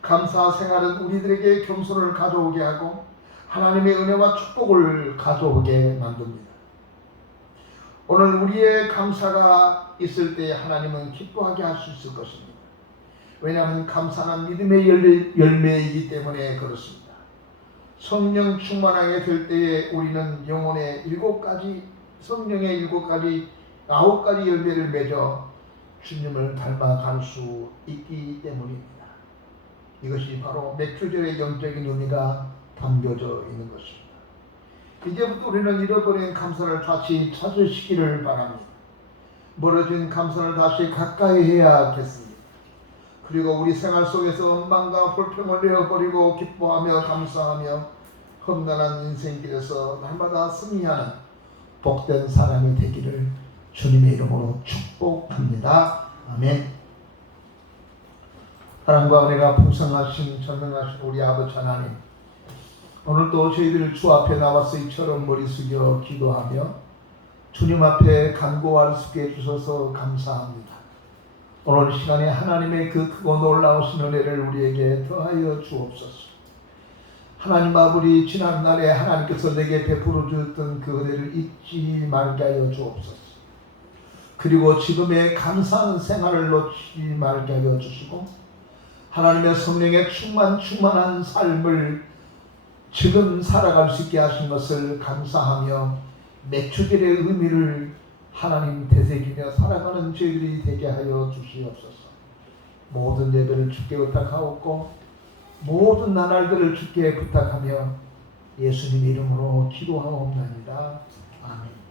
감사 생활은 우리들에게 겸손을 가져오게 하고 하나님의 은혜와 축복을 가져오게 만듭니다. 오늘 우리의 감사가 있을 때 하나님은 기뻐하게 할 수 있을 것입니다. 왜냐하면 감사는 믿음의 열매이기 때문에 그렇습니다. 성령 충만하게 될 때에 우리는 영혼의 7가지, 성령의 9가지 열매를 맺어 주님을 닮아갈 수 있기 때문입니다. 이것이 바로 맥주절의 영적인 의미가 담겨져 있는 것입니다. 이제부터 우리는 잃어버린 감사를 다시 찾으시기를 바랍니다. 멀어진 감사를 다시 가까이 해야겠습니다. 그리고 우리 생활 속에서 원망과 불평을 내어버리고 기뻐하며 감사하며 험난한 인생길에서 날마다 승리하는 복된 사람이 되기를 주님의 이름으로 축복합니다. 아멘. 사랑과 은혜가 풍성하신 전능하신 우리 아버지 하나님, 오늘도 저희들 주 앞에 나와서 이처럼 머리 숙여 기도하며 주님 앞에 간구할 수 있게 해주셔서 감사합니다. 오늘 시간에 하나님의 그 크고 놀라우신 은혜를 우리에게 더하여 주옵소서. 하나님 아버지, 지난날에 하나님께서 내게 베풀어 주었던 그 은혜를 잊지 말게 하여 주옵소서. 그리고 지금의 감사하는 생활을 놓치지 말게 하여 주시고 하나님의 성령의 충만한 삶을 지금 살아갈 수 있게 하신 것을 감사하며 맥주절의 의미를 하나님 되새기며 살아가는 저희들이 되게 하여 주시옵소서. 모든 예배를 주께 부탁하옵고 모든 나날들을 주께 부탁하며 예수님 이름으로 기도하옵나이다. 아멘.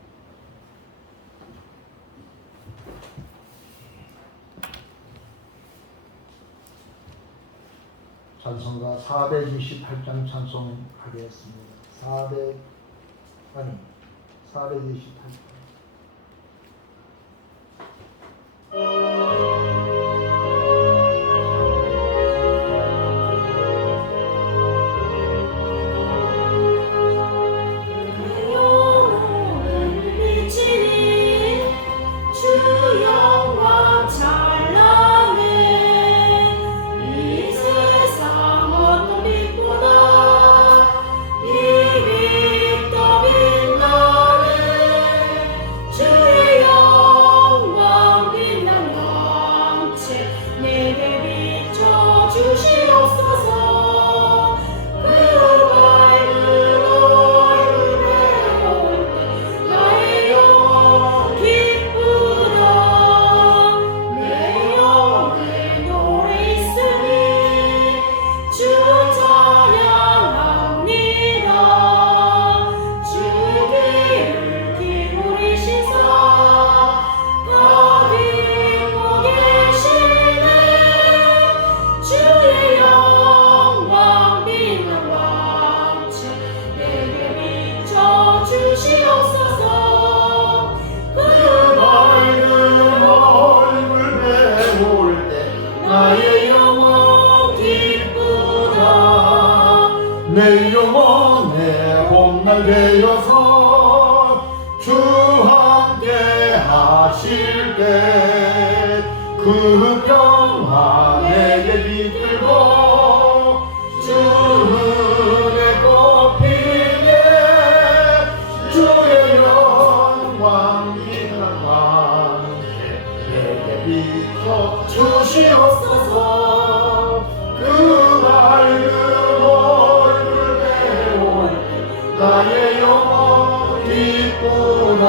찬송가 428장 찬송하겠습니다. 428장. 주의 영광 빛난 왕 내 봄날 되어서 주 함께 하실 때 그 평화 내게 깃들고 주 은혜 꽃피게 주의 영광 빛나만 내게 비춰 주시옵소서. 그 밝은 얼굴 배울 나의 영혼 기쁘다.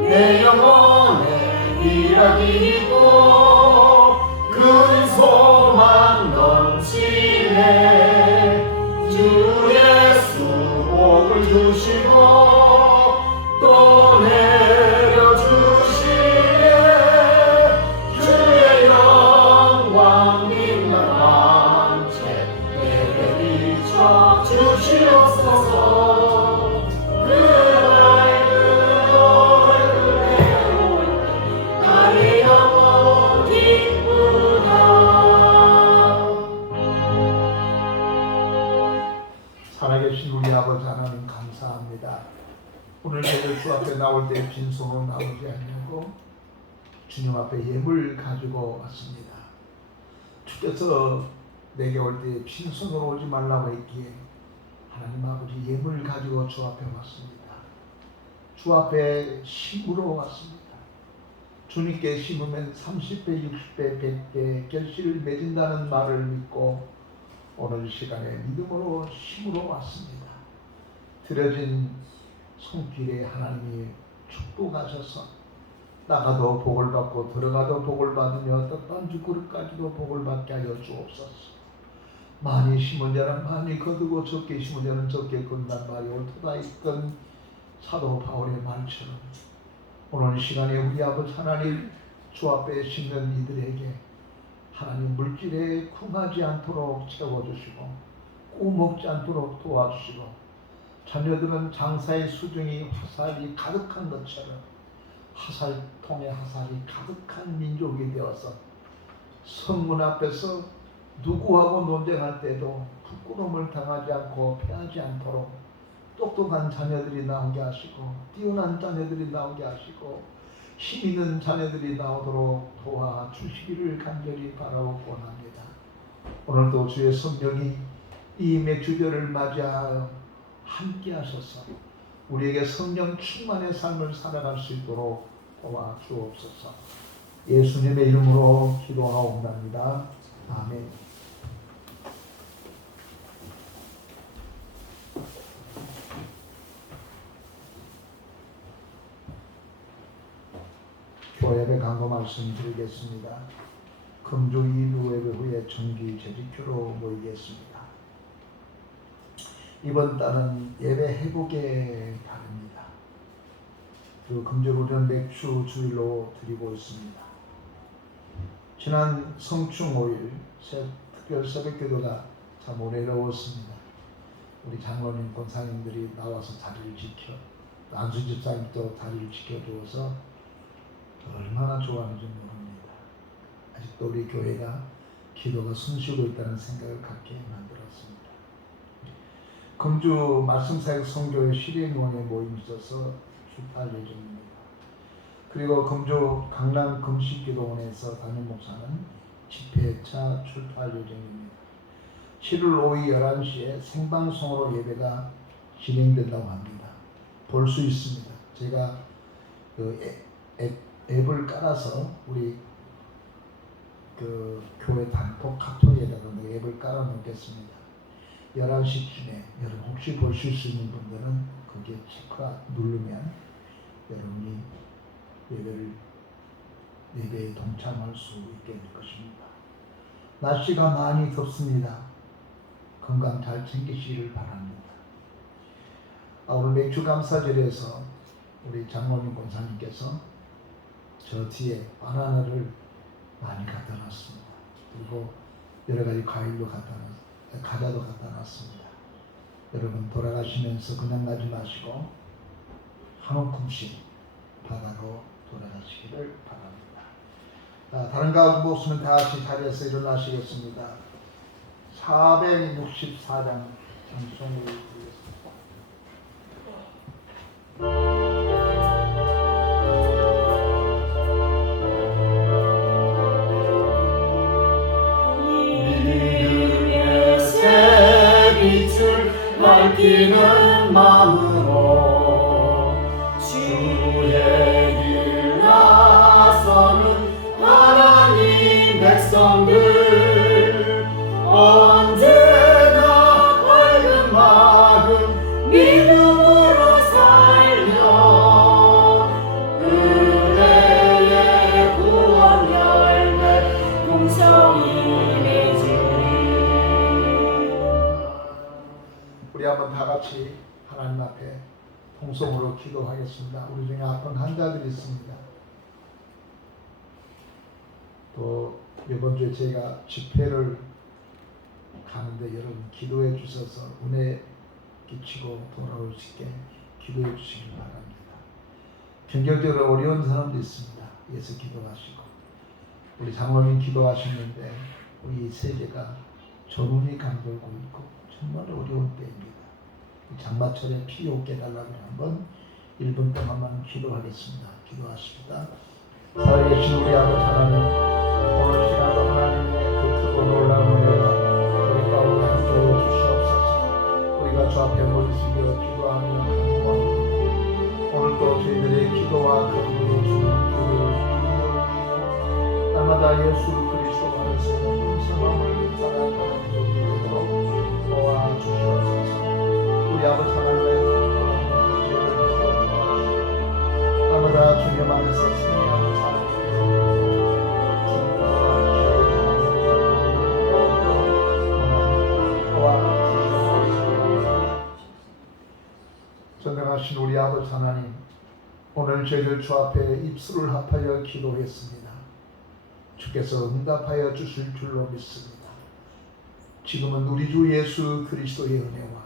내 영혼에 희락이 있고 큰 소망 넘치네. 주 예수 복을 주시고 또 내려주시네. 주의 영광 빛나는 채 내게 비춰 주시옵소서. 그 밝은 얼굴 배울 나의 영혼 기쁘다. 살아계신 우리 아버지 하나님 감사합니다. 오늘 저희들 주 앞에 나올 때 빈손으로 나오지 않냐고 주님 앞에 예물 가지고 왔습니다. 주께서 내게 올 때 빈손으로 오지 말라고 했기에 하나님 아버지 예물 가지고 주 앞에 왔습니다. 주 앞에 심으로 왔습니다. 주님께 심으면 30배, 60배, 100배 결실을 맺은다는 말을 믿고 오늘 시간에 믿음으로 심으러 왔습니다. 드려진 손길에 하나님이 축복하셔서 나가도 복을 받고 들어가도 복을 받으며 떡반 주그릇까지도 복을 받게 하여 주옵소서. 많이 심은 자는 많이 거두고 적게 심은 자는 적게 거둔단 말이 옳도다 있던 사도 바울의 말처럼 오늘 시간에 우리 아버지 하나님 주 앞에 심는 이들에게 하나님 물질에 궁하지 않도록 채워주시고 꼬먹지 않도록 도와주시고 자녀들은 장사의 수중이 화살이 가득한 것처럼 화살통에 화살이 가득한 민족이 되어서 성문 앞에서 누구하고 논쟁할 때도 부끄러움을 당하지 않고 패하지 않도록 똑똑한 자녀들이 나오게 하시고 뛰어난 자녀들이 나오게 하시고 힘 있는 자녀들이 나오도록 도와주시기를 간절히 바라고 원합니다. 오늘도 주의 성령이 이 맥주절을 맞이하여 함께 하셔서 우리에게 성령 충만의 삶을 살아갈 수 있도록 도와주옵소서. 예수님의 이름으로 기도하옵나이다. 아멘. 교회에 간구 말씀드리겠습니다. 금주 2부 예배 후에 정기 재직표로 모이겠습니다. 이번 달은 예배 회복의 달입니다. 그 금주를 우리는 맥주 주일로 드리고 있습니다. 지난 성충 5일 특별 새벽기도가 참 오래로웠습니다. 우리 장로님, 권사님들이 나와서 자리를 지켜 안수 집사님도 자리를 지켜주어서 얼마나 좋아하는지 모릅니다. 아직도 우리 교회가 기도가 숨쉬고 있다는 생각을 갖게 만들었습니다. 금주 말씀사역 선교회 실행위원회 모임이 있어서 출발 예정입니다. 그리고 금주 강남 금식기도원에서 담임 목사는 집회차 출발 예정입니다. 7월 5일 11시에 생방송으로 예배가 진행된다고 합니다. 볼 수 있습니다. 제가 그 앱을 깔아서 우리 그 교회 단톡 카톡에다가 앱을 깔아 놓겠습니다. 11시쯤에 여러분 혹시 보실 수 있는 분들은 거기에 체크 누르면 여러분이 예배에 동참할 수 있게 될 것입니다. 날씨가 많이 덥습니다. 건강 잘 챙기시기를 바랍니다. 오늘 맥주 감사절에서 우리 장로님 권사님께서 저 뒤에 바나나를 많이 갖다 놨습니다. 그리고 여러 가지 과자도 갖다 놨습니다. 여러분 돌아가시면서 그냥 가지 마시고 한 움큼씩 바다로 돌아가시기를 바랍니다. 다른 가운데 없으면 다 같이 자리에서 일어나시겠습니다. 464장 찬송을 드리겠습니다. 믿음의 새 빛을 밝히는 마음으로 주의 길 나서는 하나님 백성들 언제나 밝은 마음 믿음으로 살며 은혜의 구원 열매 공성이 맺으리. 우리 한번 다 같이 하나님 앞에 통성으로 기도하겠습니다. 우리 중에 아픈 환자들이 있습니다. 또 이번 주에 제가 집회를 가는데 여러분 기도해 주셔서 은혜 끼치고 돌아올 수 있게 기도해 주시길 바랍니다. 경제적으로 어려운 사람도 있습니다. 예수 기도하시고 우리 장로님 기도하시는데 우리 세계가 전운이 감돌고 있고 정말 어려운 때입니다. 장마철에 필요 없게 해달라고 한번 1분 동안만 기도하겠습니다. 기도하십니다. 살아계신 우리 아버지 하나님, 오늘 시간도 하나님의 그 크고 놀라운 은혜가 우리 가운데 함께하여 주시옵소서. 우리가 주 앞에 머리 숙여 기도하며 간구합니다. 오늘도 저희들의 기도와 간구에 주는 기도를 주시옵소서. 날마다 예수 그리스도 안에서 모든 상황을 살아가는 우리들로 도와주시옵소서. 우리 아버지 하나님의 기도하는 죄를 도와주시옵소서. 날마다 주님 안에서 승리하는 삶을 전능하신 우리 아버지 하나님, 오늘 저희들 주 앞에 입술을 합하여 기도했습니다. 주께서 응답하여 주실 줄로 믿습니다. 지금은 우리 주 예수 그리스도의 은혜와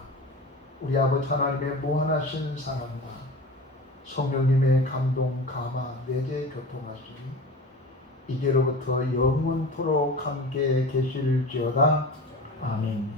우리 아버지 하나님의 무한하신 사랑과 성령님의 감동, 감화, 내재 교통하시니 이제로부터 영원토록 함께 계실지어다. 아멘.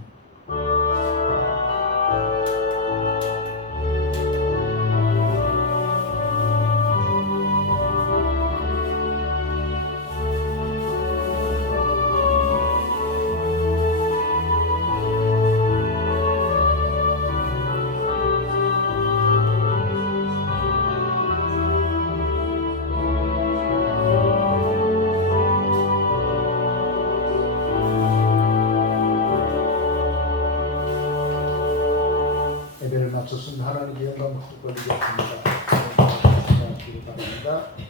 예배를 마쳤습니다. 하나님께 영광을 드리겠습니다. 기도 바랍니다.